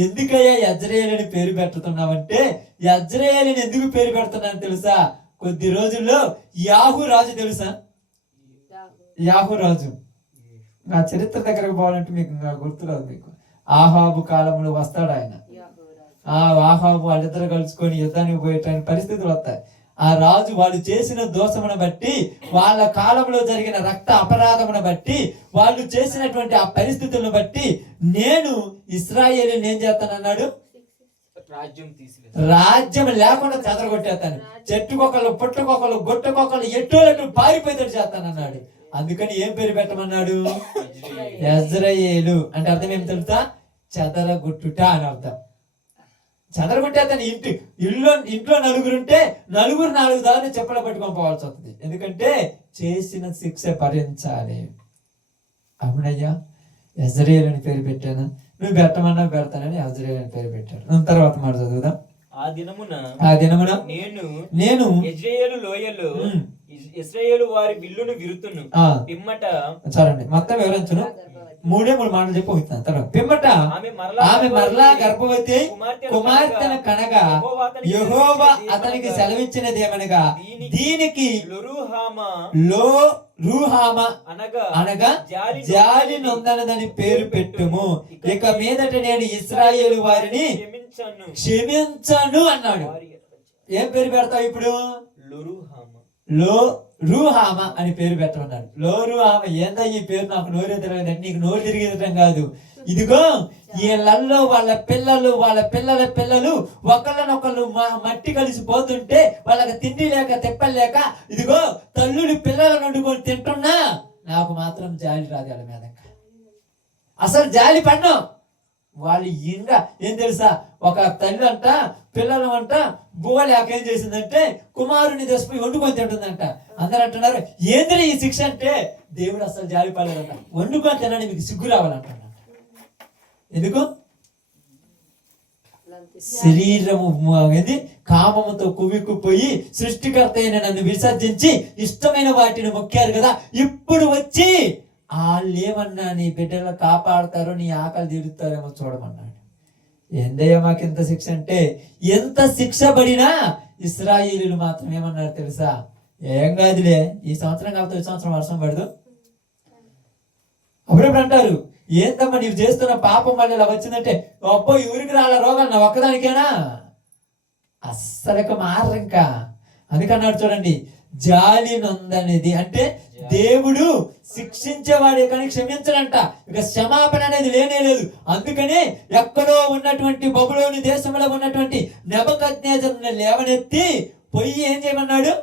ఎందుకయ్యా యెజ్రెయేలు అని పేరు పెడుతున్నావంటే, యెజ్రెయేలు అని ఎందుకు పేరు పెడుతున్నాను తెలుసా? కొద్ది రోజుల్లో యాహూ రాజు తెలుసా? యాహూ రాజు, నా చరిత్ర దగ్గరకు పోవాలంటే మీకు గుర్తురాదు. మీకు ఆహాబు కాలంలో వస్తాడు ఆయన. ఆహాబు వాళ్ళిద్దరు కలుసుకొని యుద్ధానికి పోయేటువంటి పరిస్థితులు వస్తాయి. ఆ రాజు వాళ్ళు చేసిన దోషమును బట్టి, వాళ్ళ కాలంలో జరిగిన రక్త అపరాధమును బట్టి, వాళ్ళు చేసినటువంటి ఆ పరిస్థితులను బట్టి నేను ఇశ్రాయేలుని ఏం చేస్తానన్నాడు? రాజ్యం లేకుండా చెదరగొట్టేస్తాను, చెట్టుకొకళ్ళు పుట్టకొకళ్ళు గొట్టకొకళ్ళు ఎట్టోలెట్టు పారిపోయేటట్టు చేస్తానన్నాడు. అందుకని ఏం పేరు పెట్టమన్నాడు? యెజ్రెయేలు అంటే అర్థం ఏమి తెలుసా? చెదరగొట్టుట అని అర్థం. చెదరగొట్టే అతను ఇంట్లో నలుగురుంటే నలుగురు 4 దారులు చెప్పలు పట్టుకొని పోవాల్సి వస్తుంది. ఎందుకంటే చేసిన శిక్ష భరించాలి. అవునయ్యా, యెజ్రెయేలు అని పేరు పెట్టాను, నువ్వు పెట్టమన్నా పెడతానని యెజ్రెయేలు అని పేరు పెట్టాడు. తర్వాత మాట చదువుదాం. ఆ దినమున నేను యెజ్రెయేలు లోయలో ఇశ్రాయేలు వారి విల్లును విరుతును. పిమ్మట సరే మొత్తం వివరించును, 3 మాటలు చెప్పి పోతాను. తర్వాత పిమ్మట ఆమె మరలా గర్భవతి కుమార్తెను కనగా యెహోవా అతనికి సెలవిచ్చినది ఏమనగా, దీనికి లో రూహామ అనగా జాలి నొందనదని పేరు పెట్టుము. ఇక మీదట నేను ఇశ్రాయేలు వారిని క్షమించను అన్నాడు. ఏం పేరు పెడతావు ఇప్పుడు? లో రూహామ అని పేరు పెట్టమన్నాడు. లో రూహామ ఏందా ఈ పేరు? నాకు నోరే తిరగదంటే నీకు నోరు తిరిగేదటం కాదు. ఇదిగో వీళ్ళల్లో వాళ్ళ పిల్లల పిల్లలు ఒకళ్ళనొకళ్ళు మట్టి కలిసి పోతుంటే వాళ్ళకి తిండి లేక తెప్పలు లేక ఇదిగో తల్లులు పిల్లలను వండుకొని తింటున్నా నాకు మాత్రం జాలి రాదు వాళ్ళ మీద. అసలు జాలి పడ్డం వాళ్ళు. ఇంకా ఏం తెలుసా, ఒక తల్లి అంట పిల్లలు అంట బువ్వ లేక ఏం చేసిందంటే కుమారుని దశపోయి వండుకొని తింటుందంట. అందరు అంటున్నారు ఏంద్ర ఈ శిక్ష అంటే, దేవుడు అసలు జాలి పడలేదంట. వండుకొని తినని మీకు సిగ్గు రావాలంటున్నాడు. ఎందుకు? శరీరము ఏది కామముతో కువిక్కుపోయి సృష్టికర్త అయిన నన్ను విసర్జించి ఇష్టమైన వాటిని మొక్కారు కదా, ఇప్పుడు వచ్చి వాళ్ళేమన్నా నీ బిడ్డలు కాపాడతారో, నీ ఆకలి తీరుతారేమో చూడమన్నాడు. ఏందయ్యా మాకు ఎంత శిక్ష అంటే, ఎంత శిక్ష పడినా ఇశ్రాయేలీయులు మాత్రం ఏమన్నారు తెలుసా? ఏం కాదులే, ఈ సంవత్సరం కాకపోతే ఈ సంవత్సరం వర్షం పడదు. అప్పుడప్పుడు అంటారు ఏంటమ్మా నీవు చేస్తున్న పాపం వల్ల ఇలా వచ్చిందంటే, అబ్బో ఈ ఊరికి రాల రోగాలు నా ఒక్కదానికేనా? అస్సలు మారరు ఇంకా. అందుకన్నాడు చూడండి, జాలి నొందనేది అంటే దేవుడు శిక్షించేవాడే కానీ క్షమించడంట. ఇక క్షమాపణ అనేది లేనే లేదు. అందుకని ఎక్కడో ఉన్నటువంటి బబులోను దేశంలో ఉన్నటువంటి నెబుకద్నెజరును లేవనెత్తి పొయ్యి ఏం చేయమన్నాడు?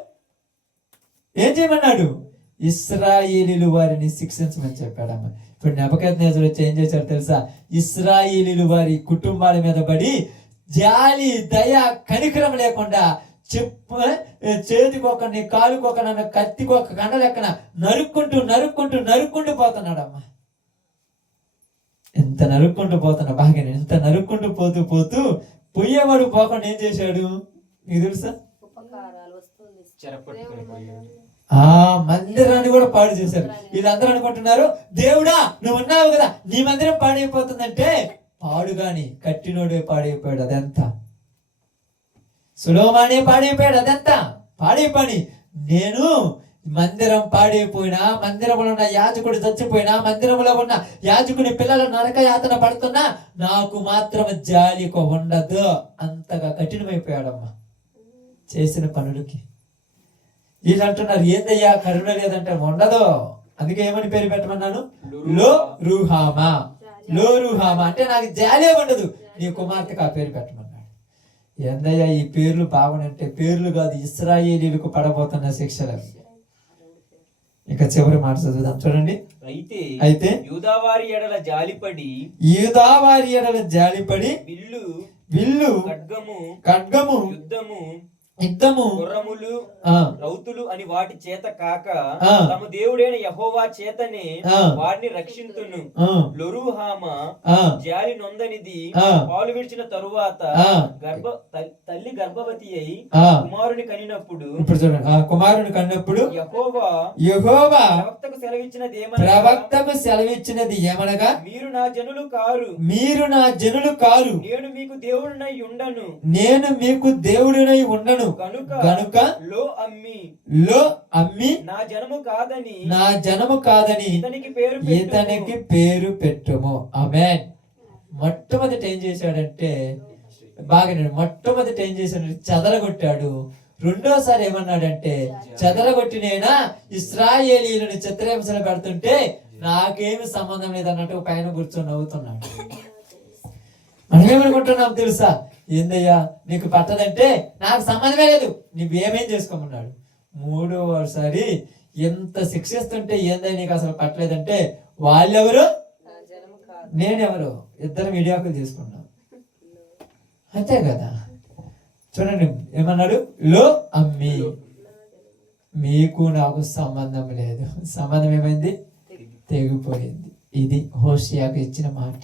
ఇశ్రాయేలీయులు వారిని శిక్షించమని చెప్పాడమ్మ. ఇప్పుడు నెబుకద్నెజరు వచ్చి ఏం చేశారు తెలుసా? ఇశ్రాయేలీయులు వారి కుటుంబాల మీద పడి జాలి దయ కనికరం లేకుండా చేతికొకరిని కాలుకొకనన్న కత్తికొక కండ లెక్కన నరుక్కుంటూ పోతున్నాడమ్మా. ఎంత నరుక్కుంటూ పోతున్నా బాగా, ఎంత నరుక్కుంటూ పోతూ పొయ్యేవాడు పోకుండా ఏం చేశాడు నీకు తెలుసా? మందిరాన్ని కూడా పాడు చేశారు. వీళ్ళందరూ అనుకుంటున్నారు దేవుడా నువ్వు ఉన్నావు కదా నీ మందిరం పాడైపోతుందంటే, పాడుగాని కట్టినోడే పాడైపోయాడు. అదంతా సొలొమోనే పాడైపోయాడు. అదంతా పాడైపోయి నేను మందిరం పాడైపోయినా, మందిరంలో ఉన్న యాజకుడు చచ్చిపోయినా, మందిరంలో ఉన్న యాజకుని పిల్లలు నరక యాతన పడుతున్నా నాకు మాత్రం జాలి ఉండదు. అంతగా కఠినమైపోయాడమ్మా చేసిన పనులకి. వీళ్ళు అంటున్నారు ఏందయ్యా కరుణ లేదంటే ఉండదు, అందుకే ఏమని పేరు పెట్టమన్నాను, లో రుహామా. లో రుహామా అంటే నాకు జాలే ఉండదు, నీ కుమార్తెకు ఆ పేరు పెట్టమన్నాడు. ఏందయ్యా ఈ పేర్లు బాగునంటే పేర్లు కాదు, ఇశ్రాయేలీలకు పడబోతున్న శిక్షలు. ఇక చివరి మాట చదువుదాం చూడండి. అయితే యూదావారి ఎడల జాలిపడి విల్లు ఖడ్గము యుద్ధము గుర్రములు రౌతులు అని వాటి చేత కాక తమ దేవుడైన యెహోవా చేతనే వారిని రక్షింతును. లొరుహామా జాలి నొందనిది పాలు విడిచిన తరువాత తల్లి గర్భవతి అయి కుమారుని కనినప్పుడు, ఇప్పుడు చూడండి, కుమారుని కన్నప్పుడు యెహోవా ప్రవక్తకు సెలవిచ్చినది ఏమనగా, మీరు నా జనులు కారు, నేను మీకు దేవుడినై ఉండను గనుక లో అమ్మి నా జనము కాదని ఇతనికి పేరు పెట్టుము. ఆమేన్. మొట్టమొదటి ఏం చేశాడంటే చెదరగొట్టాడు. రెండోసారి ఏమన్నాడంటే, చెదరగొట్టినైనా ఇశ్రాయేలీయులను చిత్రహింసలు పెడుతుంటే నాకేమి సంబంధం లేదన్నట్టు పైన కూర్చొని నవ్వుతున్నాడు. మనం ఏమనుకుంటున్నాం తెలుసా, ఏందయ్యా నీకు పట్టదంటే నాకు సంబంధమే లేదు, నువ్వేమేం చేసుకోమన్నాడు. మూడోసారి ఎంత శిక్షిస్తుంటే ఏందయ్య నీకు అసలు పట్టలేదంటే, వాళ్ళెవరు నేనెవరు, ఇద్దరు విడాకులు తీసుకున్నాం, అంతే కదా. చూడండి ఏమన్నాడు, లో అమ్మి మీకు నాకు సంబంధం లేదు. సంబంధం ఏమైంది, తెగిపోయింది. ఇది హోషేయాకు ఇచ్చిన మాట.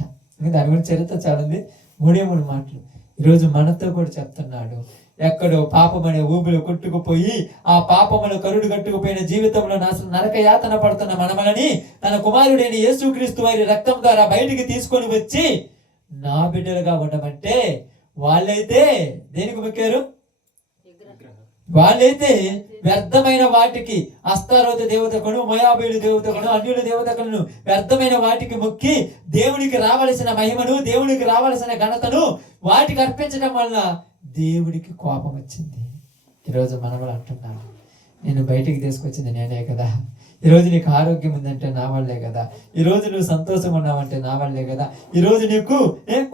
దాని గురించి చరిత్ర చాలా ఉంది, 3 మాటలు. ఈరోజు మనతో కూడా చెప్తున్నాడు, ఎక్కడో పాపమనే ఊబిలో కొట్టుకుపోయి ఆ పాపమును కరుడు కట్టుకుపోయిన జీవితంలో నరక యాతన పడుతున్న మనమలని తన కుమారుడైన యేసుక్రీస్తు వారి రక్తం ద్వారా బయటికి తీసుకొని వచ్చి నా బిడ్డలుగా ఉండమంటే, వాళ్ళైతే దేనికి మొక్కారు, వాళ్ళైతే వ్యర్థమైన వాటికి, అస్తారోతు దేవతకును, మోయాబీలు దేవతకును, అన్యుల దేవతకులను వ్యర్థమైన వాటికి మొక్కి దేవునికి రావలసిన మహిమను, దేవునికి రావలసిన ఘనతను వాటికి అర్పించడం వల్ల దేవుడికి కోపం వచ్చింది. ఈరోజు మనవలు అంటున్నారు, నేను బయటికి తీసుకొచ్చింది నేనే కదా, ఈరోజు నీకు ఆరోగ్యం ఉందంటే నా వల్లే కదా, ఈరోజు నువ్వు సంతోషం ఉన్నావంటే నా వల్లే కదా, ఈరోజు నీకు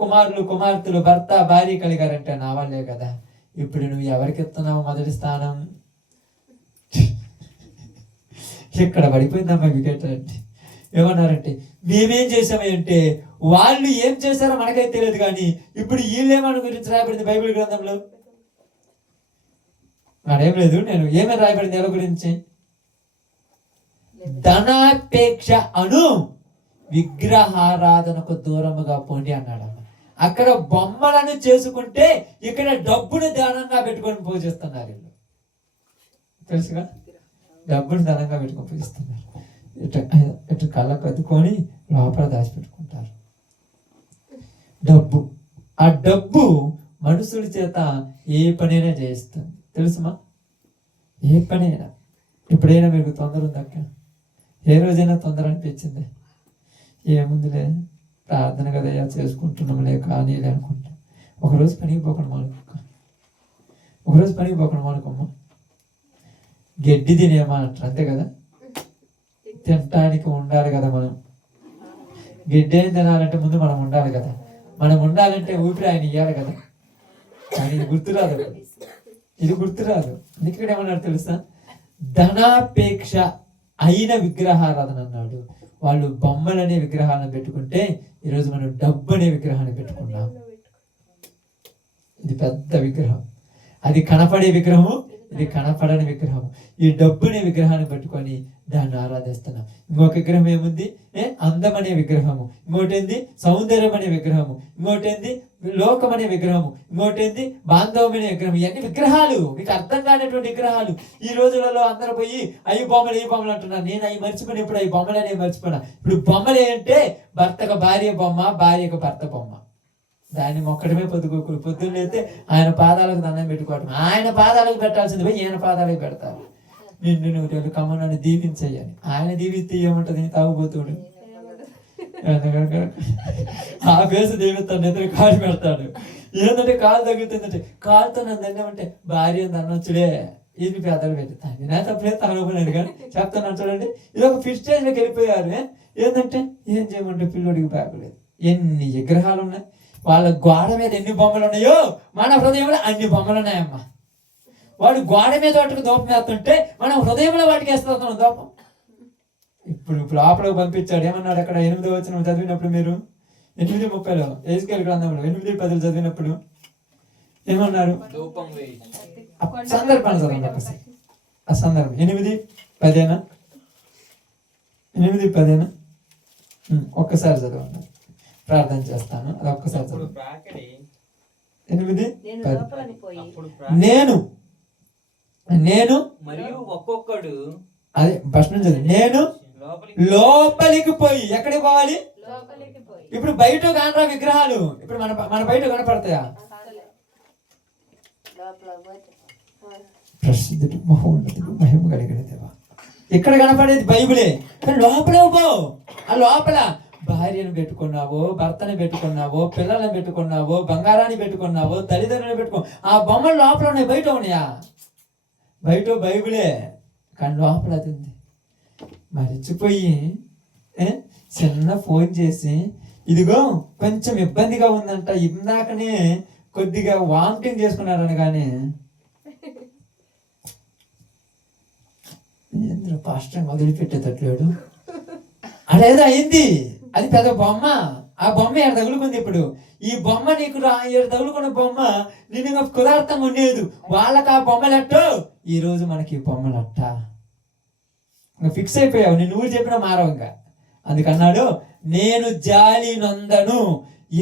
కుమారులు కుమార్తెలు భర్త భార్య కలిగారంటే నా వల్లే కదా. ఇప్పుడు నువ్వు ఎవరికి ఇస్తున్నావు మొదటి స్థానం? ఇక్కడ పడిపోయిందమ్మా వికెట్ అంటే. ఏమన్నారంటే, మేమేం చేసామంటే వాళ్ళు ఏం చేశారో మనకైతే తెలియదు, కానీ ఇప్పుడు వీళ్ళేమని గురించి రాయబడింది బైబిల్ గ్రంథంలో? అదేం లేదు, నేను ఏమని రాయబడింది ఎవరి గురించి? ధనాపేక్ష అను విగ్రహారాధనకు దూరముగా పోండి అన్నాడు. అక్కడ బొమ్మలను చేసుకుంటే ఇక్కడ డబ్బును దానంగా పెట్టుకొని పూజిస్తున్నారు. వీళ్ళు తెలుసుగా, డబ్బును దానంగా పెట్టుకొని పూజిస్తున్నారు. ఇటు కళ్ళకు అద్దుకొని లోపల దాచిపెట్టుకుంటారు డబ్బు. ఆ డబ్బు మనుషుల చేత ఏ పనైనా చేయిస్తుంది, తెలుసుమా? ఏ పనైనా. ఎప్పుడైనా మీకు తొందర ఉందక్క? ఏ రోజైనా తొందర అనిపించింది? ఏముందిలే, ప్రార్థన కదయ్యా చేసుకుంటున్నాంలే కానీ అనుకుంటా. ఒకరోజు పనికి పోకుండా మానుకోమ్మా, గడ్డి తినేమా అంటారు, అంతే కదా. తినటానికి ఉండాలి కదా మనం. గడ్డి ఏం తినాలంటే ముందు మనం ఉండాలి కదా. మనం ఉండాలంటే ఊపిరి ఆయన ఇవ్వాలి కదా. కానీ ఇది గుర్తురాదు. ఇక్కడ ఏమన్నాడు తెలుసా? ధనాపేక్ష అయిన విగ్రహారాధన అన్నాడు. వాళ్ళు బొమ్మలనే విగ్రహాలను పెట్టుకుంటే ఈరోజు మనం డబ్బు అనే విగ్రహాన్ని పెట్టుకున్నాం. ఇది పెద్ద విగ్రహం, అది కనపడే విగ్రహము, ఇది కనపడని విగ్రహము. ఈ డబ్బునే విగ్రహాన్ని పెట్టుకొని దాన్ని ఆరాధిస్తున్నాం. ఇంకొక విగ్రహం ఏముంది? అందమనే విగ్రహము. ఇంకోటి ఏంది? సౌందర్యం అనే విగ్రహము. ఇంకోటి ఏంది? లోకం అనే విగ్రహము. ఇంకోటి ఏంది? బాంధవం అనే విగ్రహం. ఇవన్నీ విగ్రహాలు, మీకు అర్థం కానటువంటి విగ్రహాలు. ఈ రోజులలో అందరూ పోయి అయ్యి బొమ్మలు అంటున్నారు. నేను అవి మర్చిపోయిన, ఇప్పుడు అవి బొమ్మలు అనేవి మర్చిపోయినా. ఇప్పుడు బొమ్మలు ఏంటంటే భర్తకు భార్య బొమ్మ, భార్యకు భర్త బొమ్మ. దాన్ని మొక్కడమే పొద్దున్న అయితే ఆయన పాదాలకు దండం పెట్టుకోవటం. ఆయన పాదాలకు పెట్టాల్సింది పోయి ఈయన పాదాలకు పెడతారు. నువ్వు కమ్మనాన్ని దీవించయ్యని. ఆయన దీవిస్తే ఏముంటది? తాగుబోతుడు ఆ ఫేస్ దీవిస్తాడు, ఎదురు కాలు పెడతాడు. ఏంటంటే కాలు తగ్గుతుందంటే కాలుతో నన్ను దండమంటే భార్య దండొచ్చుడే ఇది పేదలు పెడతాను నేను తప్పలేదు తగలబోయాను కానీ చెప్తాను చూడండి. ఇది ఒక ఫిఫ్త్ స్టేజ్లోకి వెళ్ళిపోయారు. ఏంటంటే ఏం చేయమంటే పిల్లోడికి బ్యాగులేదు. ఎన్ని విగ్రహాలు ఉన్నాయి, వాళ్ళ గోడ మీద ఎన్ని బొమ్మలు ఉన్నాయో మన హృదయంలో అన్ని బొమ్మలు ఉన్నాయమ్మా. వాడు గోడ మీద వాటికి దూపం వేస్తుంటే మనం హృదయంలో వాటికి వేస్తున్నాం దూపం. ఇప్పుడు లోపలికి పంపించాడు. ఏమన్నాడు అక్కడ 8వ వచనం చదివినప్పుడు మీరు 8:30 ఎహెజ్కేలు గ్రంథంలో 8:10 చదివినప్పుడు ఏమన్నారు? ధూపం వేయి. సందర్భాన్ని చదవండి ఒకసారి. ఆ సందర్భం 8:10 8:10 ఒక్కసారి చదవండి, ప్రార్థన చేస్తాను. అది ఒక్కసారి అప్పుడు చదవండి. ప్రాకడి 8:10 నేను మరియు ఒక్కొక్కడు అదే ఫస్ట్ నుంచి నేను లోపలికి పోయి ఎక్కడికి పోవాలి? ఇప్పుడు బయట కానరా విగ్రహాలు, ఇప్పుడు మన బయట కనపడతాయా? ప్రసిద్ధుడు మహోన్నతుడు మహిమ కలిగిన దేవా. ఇక్కడ కనపడేది బైబిలే, కానీ లోపలే పో. ఆ లోపల భార్యను పెట్టుకున్నావో, భర్తని పెట్టుకున్నావో, పిల్లలను పెట్టుకున్నావో, బంగారాన్ని పెట్టుకున్నావో, తల్లిదండ్రులను పెట్టుకో, ఆ బొమ్మలు లోపల ఉన్నాయి, బయట ఉన్నాయా? బయట బైబిలే, కానీ లోపల అది ఉంది. మరిచిపోయి చిన్న ఫోన్ చేసి ఇదిగో కొంచెం ఇబ్బందిగా ఉందంట, ఇందాకనే కొద్దిగా వామిటింగ్ చేసుకున్నారని కానీ పాస్టర్ వదిలిపెట్టేటట్లేడు. అదేదో అయింది, అది పెద్ద బొమ్మ. ఆ బొమ్మ ఎక్కడ తగులుకుంది. ఇప్పుడు ఈ బొమ్మ నీకు తగులుకున్న బొమ్మ నిన్ను కుదార్థంగా ఉండేది. వాళ్ళకి ఆ బొమ్మలట్టో, ఈ రోజు మనకి ఈ బొమ్మలట్ట. ఇంకా ఫిక్స్ అయిపోయావు, నేను ఊరు చెప్పినా మారవు. ఇంకా అందుకన్నాడు నేను జాలి నొందను.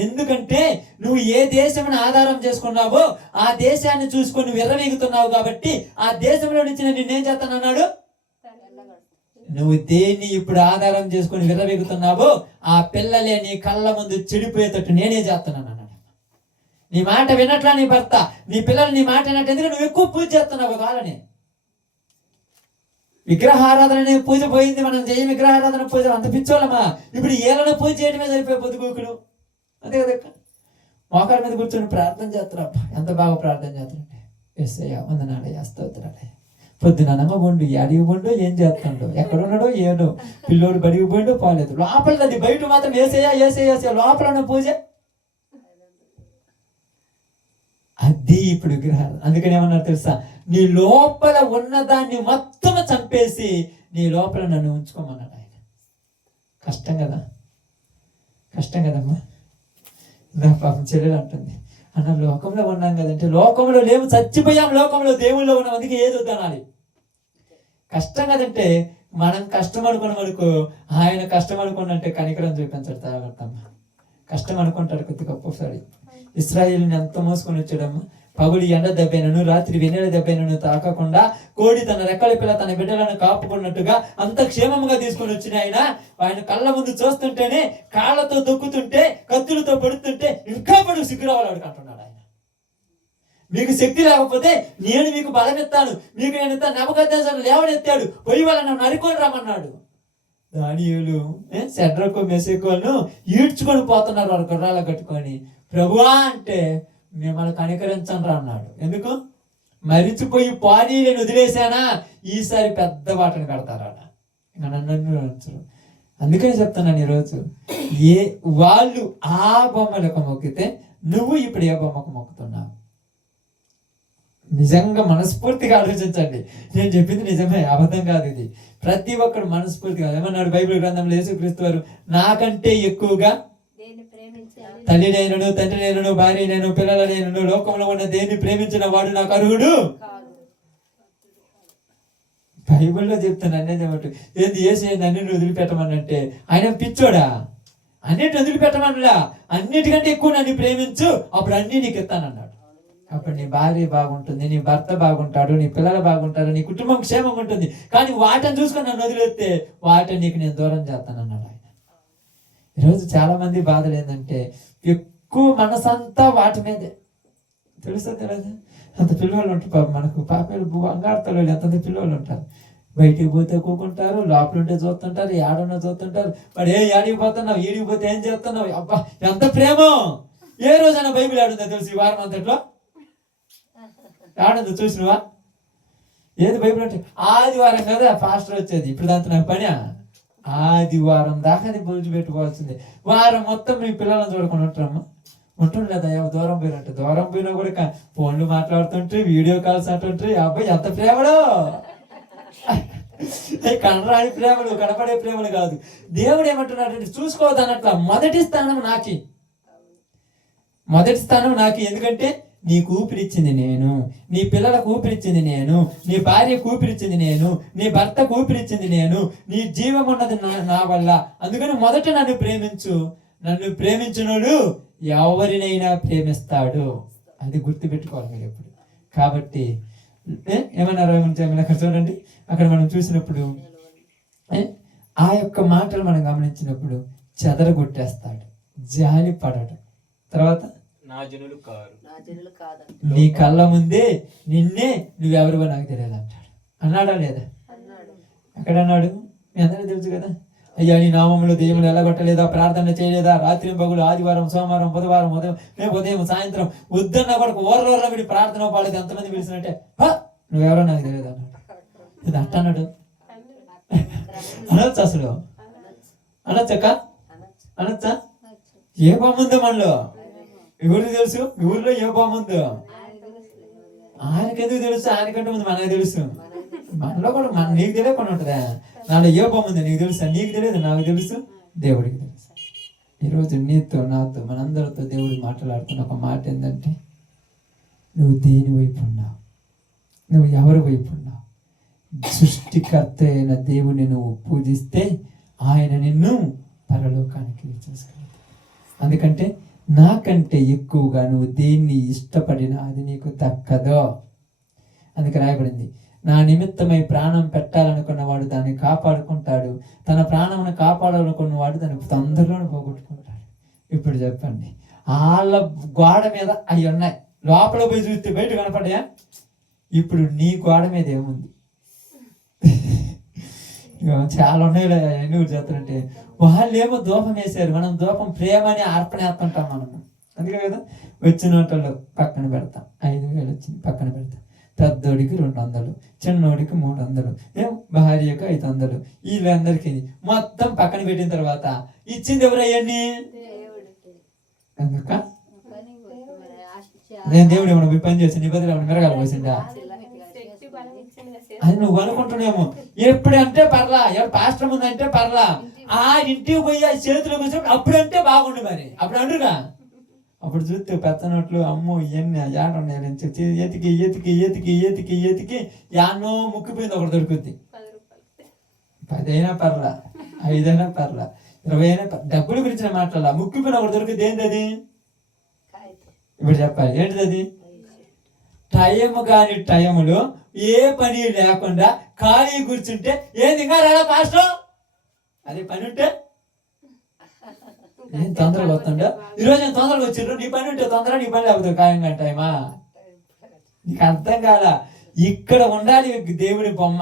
ఎందుకంటే నువ్వు ఏ దేశమును ఆధారం చేసుకున్నావో ఆ దేశాన్ని చూసుకొని విర్రవీగుతున్నావు కాబట్టి ఆ దేశంలో నుంచి నిన్నేం చేస్తానన్నాడు? నువ్వు దేన్ని ఇప్పుడు ఆధారం చేసుకొని విర్రవీగుతున్నావో ఆ పిల్లలే నీ కళ్ళ ముందు చెడిపోయేటట్టు నేనే చేస్తున్నాను అన్నాడు. నీ మాట వినట్లా నీ భర్త, నీ పిల్లలు నీ మాట వినట్టు, ఎందుకంటే నువ్వు ఎక్కువ పూజ చేస్తున్నావు వాళ్ళని. విగ్రహారాధన పూజ పోయింది, మనం చేయం విగ్రహారాధన పూజ. అంత పిచ్చోళ్ళమా? ఇప్పుడు ఏళ్ళను పూజ చేయడమే సరిపోయి పొద్దుగూకులు, అంతే కదా. మోకాళ్ళ మీద కూర్చొని ప్రార్థన చేస్తారా? ఎంత బాగా ప్రార్థన చేస్తారంటే, యేసయ్యా వందనాలయ్యా, స్తోత్రాలయ్యా. పొద్దున అనగా వండు, అడిగి వండు, ఏం చేస్తాడో, ఎక్కడున్నాడో ఏడో, పిల్లోడు బడికి పోయిండో పోలేదు. లోపల అది, బయట మాత్రం యేసయ్యా యేసయ్యా యేసయ్యా, లోపల ఉన్న పూజ అది. ఇప్పుడు విగ్రహాలు అందుకని ఏమన్నారు తెలుసా? నీ లోపల ఉన్నదాన్ని మొత్తం చంపేసి నీ లోపల నన్ను ఉంచుకోమన్నాడు ఆయన. కష్టం కదా, కష్టం కదమ్మా. నా పాపం చెల్లెలు అంటుంది, అన్న లోకంలో ఉన్నాం కదంటే, లోకంలో లేవు, చచ్చిపోయాం, లోకంలో దేవుళ్ళో ఉన్నాం, అందుకే ఏది వద్దనాలి. కష్టం కదంటే మనం కష్టం అనుకున్న వరకు ఆయన కష్టం అనుకున్నంటే కనికరం చూపించాడు. తాగడమ్మా కష్టం అనుకుంటాడు కొద్ది గొప్పసారి. ఇశ్రాయేలుని ఎంత మోసుకొని వచ్చాడమ్మా. పగులు ఎండ దెబ్బైనను, రాత్రి వెన్నెల దెబ్బైనను తాకకుండా, కోడి తన రెక్కల పిల్ల తన బిడ్డలను కాపుకున్నట్టుగా అంత క్షేమంగా తీసుకొని వచ్చిన ఆయన కళ్ళ ముందు చూస్తుంటేనే, కాళ్ళతో దొక్కుతుంటే, కత్తులతో పడుతుంటే ఇంకా పడు సిగ్గురావాడు అంటున్నాడు ఆయన. మీకు శక్తి లేకపోతే నేను మీకు బలం ఎత్తాను, మీకు నేను ఇస్తాను. నెబుకద్నెజరు లేవనెత్తాడు, పోయి వాళ్ళని నరుకొని రమ్మన్నాడు. దానియేలు షడ్రకు మెషకులను ఈడ్చుకొని పోతున్నారు వాడు గుర్రాలు కట్టుకొని. ప్రభువా అంటే మిమ్మల్ని కనికరించను రా అన్నాడు. ఎందుకు? మరిచిపోయి పానీ నేను వదిలేశానా, ఈసారి పెద్ద వాటను కడతారా ఇంకా నన్ను అంచరు. అందుకని చెప్తున్నాను ఈరోజు, వాళ్ళు ఆ బొమ్మలకు మొక్కితే నువ్వు ఇప్పుడు ఏ బొమ్మకు మొక్కుతున్నావు? నిజంగా మనస్ఫూర్తిగా ఆలోచించండి. నేను చెప్పింది నిజమే, అబద్ధం కాదు. ఇది ప్రతి ఒక్కరు మనస్ఫూర్తిగా ఏమన్నాడు బైబిల్ గ్రంథంలో? యేసుక్రీస్తు వారు నాకంటే ఎక్కువగా తల్లినైనను, తండ్రినైనను, భార్యనైనను, పిల్లలనైనను, లోకంలో ఉన్న దేన్ని ప్రేమించిన వాడు నాకు అర్హుడు. బైబిల్లో చెప్తాను అన్నీ ఏమంటు ఏంది ఏసీ అన్నిటిని వదిలిపెట్టమనంటే ఆయన పిచ్చోడా? అన్నిటిని వదిలిపెట్టమనలా, అన్నిటికంటే ఎక్కువ నన్ను ప్రేమించు, అప్పుడు అన్ని నీకు ఇస్తానన్నాడు. అప్పుడు నీ భార్య బాగుంటుంది, నీ భర్త బాగుంటాడు, నీ పిల్లలు బాగుంటారు, నీ కుటుంబం క్షేమంగా ఉంటుంది. కానీ వాటిని చూసుకొని నన్ను వదిలేస్తే వాటిని నీకు నేను దూరం చేస్తానన్నాడు ఆయన. ఈరోజు చాలా మంది బాధలు ఏంటంటే ఎక్కువ మనసంతా వాటి మీదే. తెలుసా తెలియదు? అంత పిల్లలు ఉంటారు పాప, మనకు పాపలు బంగారుతలు ఎంతమంది పిల్లలు ఉంటారు. బయటికి పోతే కూకుంటారు, లోపల ఉంటే చూస్తుంటారు, ఏడున్నా చూస్తుంటారు. వాడు ఏడికి పోతున్నావు, ఈడికి పోతే ఏం చేస్తున్నావు, అబ్బా ఎంత ప్రేమ. ఏ రోజైనా బైబిల్ ఆడుందో తెలుసు? ఈ వారం అంతట్లో ఆడుందో చూసినవా? ఏది బైబిల్ అంటే ఆదివారం కదా పాస్టర్ వచ్చేది, ఇప్పుడు దాంతో నాకు పని. ఆదివారం దాకా అది బుజ్జి పెట్టుకోవాల్సిందే. వారం మొత్తం మీ పిల్లలను చూడకుండా ఉంటారమ్మా, ఉంటుంది లేదా? దూరం పోయినట్టు, దూరం పోయినా కూడా ఫోన్లు మాట్లాడుతుంటే, వీడియో కాల్స్ అంటుంటే, అబ్బాయి ఎంత ప్రేమలో, కనరాని ప్రేమలు, కనపడే ప్రేమలు కాదు. దేవుడు ఏమంటున్నాడంటే చూసుకోవద్దన్నట్ల మొదటి స్థానం నాకి, మొదటి స్థానం నాకి. ఎందుకంటే నీకు ఊపిరిచ్చింది నేను, నీ పిల్లలకు ఊపిరిచ్చింది నేను, నీ భార్యకు ఊపిరిచ్చింది నేను, నీ భర్తకు ఊపిరిచ్చింది నేను, నీ జీవం ఉన్నది నా వల్ల. అందుకని మొదట నన్ను ప్రేమించు. నన్ను ప్రేమించినోడు ఎవరినైనా ప్రేమిస్తాడు. అది గుర్తుపెట్టుకోవాలి మీరు ఎప్పుడు. కాబట్టి ఏమన్నారు అక్కడ చూడండి, అక్కడ మనం చూసినప్పుడు ఆ యొక్క మాటలు మనం గమనించినప్పుడు చెదరగొట్టేస్తాడు, జాలి పడడు. తర్వాత నీ కళ్ళ ముందే నిన్నే నువ్వెవరివో నాకు తెలియదు అంటాడు. అన్నాడా లేదా? ఎక్కడ అన్నాడు? మీ అందరికీ తెలుసు కదా. అయ్యా నీ నామంలో దేవుని ఎల్లగొట్టలేదా, ప్రార్థన చేయలేదా, రాత్రి పగులు, ఆదివారం, సోమవారం, బుధవారం, ఉదయం సాయంత్రం వద్దన్నా కూడా ఓరలో పెట్టి ప్రార్థన పాడేది ఎంతమంది పిలిచినట్టే, నువ్వెవరో నాకు తెలియదు అన్నాడు. ఇది అంట అన్నాడు. అనొచ్చు అసలు, అనొచ్చక్క, అనొచ్చా? ఏ బాగుందో మనలో, ఎవరికి తెలుసు? ఊర్లో ఏ బాగుందో ఆయనకెందుకు తెలుసు? ఆయనకంటే ముందు మనకు తెలుసు. మనలో కూడా నీకు తెలియకుండా ఉంటుందా? నాలో ఏ బాగుందో నీకు తెలుసా? నీకు తెలియదు, నాకు తెలుసు, దేవుడికి తెలుసు. ఈరోజు నీతో, నాతో, మనందరితో దేవుడు మాట్లాడుతున్న ఒక మాట ఏంటంటే, నువ్వు దేని వైపు ఉన్నావు, నువ్వు ఎవరి వైపు ఉన్నావు? సృష్టికర్త అయిన దేవుని నువ్వు పూజిస్తే ఆయన నిన్ను పరలోకానికి చేసుకుంటాడు. అందుకంటే నాకంటే ఎక్కువగా నువ్వు దేన్ని ఇష్టపడినా అది నీకు దక్కదో. అందుకే రాయబడింది, నా నిమిత్తమై ప్రాణం పెట్టాలనుకున్నవాడు దాన్ని కాపాడుకుంటాడు, తన ప్రాణమును కాపాడాలనుకున్నవాడు దాన్ని తొందరలోనే పోగొట్టుకుంటాడు. ఇప్పుడు చెప్పండి, వాళ్ళ గోడ మీద అవి ఉన్నాయి, లోపల పోయి చూస్తే బయట కనపడ్డాయా? ఇప్పుడు నీ గోడ మీద ఏముంది? చాలా ఉన్నాయి. ఎన్ని చేస్తారంటే వాళ్ళు ఏమో దూపం వేసారు, మనం దూపం ప్రేమ అని అర్పణ వేస్తుంటాం మనము. అందుకే కదా వచ్చిన వాటిల్లో పక్కన పెడతాం, 5,000 వచ్చింది పక్కన పెడతాం, పెద్దోడికి 200, చిన్నోడికి 300, భార్యకు 500, వీళ్ళందరికీ మొత్తం పక్కన పెట్టిన తర్వాత ఇచ్చింది ఎవరయ్యండి? ఎందుక నేను దేవుడు ఏమన్నా పని చేసి నీ బదులు ఏమన్నా మిరగాలు పోసిందా అది నువ్వు అనుకుంటున్నామో. ఎప్పుడంటే పర్లా, ఎవరు పాస్టర్ ముందు అంటే పర్లా, ఆ ఇంటికి పోయి ఆ చేతిలో కూర్చొని అప్పుడంటే బాగుండు. మరి అప్పుడు అంటుగా, అప్పుడు చూస్తే పెద్ద నోట్లు అమ్మో ఇవన్నీ యాడ ఉన్నాయని చెప్పి ఎతికి ఎతికి ఎతికి ఎతికి ఎతికి యాన్నో ముక్కిపోయింది. ఒకటి దొరుకుద్ది, 10 అయినా పర్లా, 5 అయినా పర్లా, 20 అయినా డబ్బుల గురించి మాట్లాడాల. ముక్కిపోయిన ఒకటి దొరుకుద్ది. ఏంటి అది? ఇప్పుడు చెప్పాలి ఏంటిది అది? టైం కాని టైంలో ఏ పని లేకుండా ఖాళీ కూర్చుంటే ఏంది ఇంకా రాడా పాస్టర్, అది పని ఉంటే నేను తొందరగా వస్తుండే, ఈరోజు నేను తొందరగా వచ్చిండ్రు, నీ పని ఉంటే తొందరగా, నీ పని లేకపోతే ఖాయంగా టైమా? నీకు అర్థం కాదా? ఇక్కడ ఉండాలి దేవుడి బొమ్మ,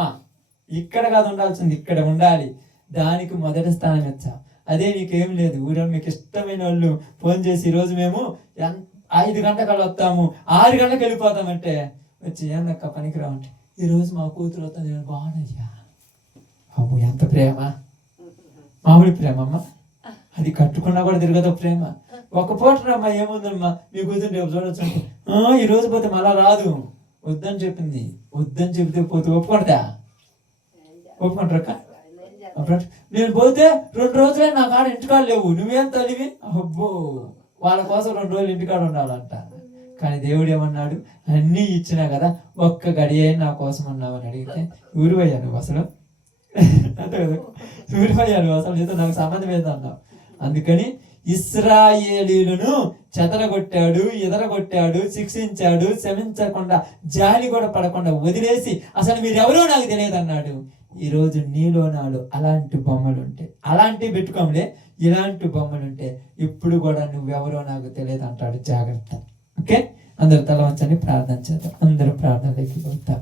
ఇక్కడ కాదు ఉండాల్సింది, ఇక్కడ ఉండాలి. దానికి మొదటి స్థానం ఇచ్చా. అదే నీకేం లేదు, ఊరో మీకు ఇష్టమైన వాళ్ళు ఫోన్ చేసి ఈరోజు మేము 5 గంటలకు వస్తాము, 6 గంటలకు వెళ్ళిపోతామంటే వచ్చి ఏందక్క పనికిరావంటే ఈరోజు మా కూతురు వస్తుంది, నేను బాగున్నాయ్యా. అబ్బో ఎంత ప్రేమ, మామూలు ప్రేమ అమ్మ, అది కట్టుకున్నా కూడా తిరగదు ప్రేమ. ఒక పూటమ్మా ఏముందమ్మా మీ కూతురు రేపు చూడొచ్చు అంటే ఈ రోజు పోతే మళ్ళా రాదు, వద్దని చెప్పింది. వద్దని చెప్తే పోతే ఒప్పుకుంటా? ఒప్పుకుంటారక్క? నేను పోతే 2 రోజులే నా కాడ ఇంటికాడ లేవు, నువ్వేం తల్లివి? అబ్బో వాళ్ళ కోసం 2 రోజులు ఇంటికాడ ఉండాలంట. కానీ దేవుడు ఏమన్నాడు? అన్నీ ఇచ్చినా కదా, ఒక్క గడియ నా కోసం అన్నావు అని అడిగితే ఊరిపోయా నువ్వు అసలు, అంతే కదా, ఊరిపోయా నువ్వు అసలు, నీతో నాకు సంబంధం ఏందన్నావు. అందుకని ఇశ్రాయేలీయులను చెదరగొట్టాడు, ఎదరగొట్టాడు, శిక్షించాడు, క్షమించకుండా జాలి కూడా పడకుండా వదిలేసి అసలు మీరెవరో నాకు తెలియదు అన్నాడు. ఈరోజు నీలో నాలో అలాంటి బొమ్మలు ఉంటే, అలాంటివి పెట్టుకోమలే, ఇలాంటి బొమ్మలు ఉంటే ఇప్పుడు కూడా నువ్వెవరో నాకు తెలియదు అంటాడు. జాగ్రత్త. ఓకే, అందరు తల వంచండి, ప్రార్థన చేద్దాం. అందరూ ప్రార్థనలోకి వెళ్తాం.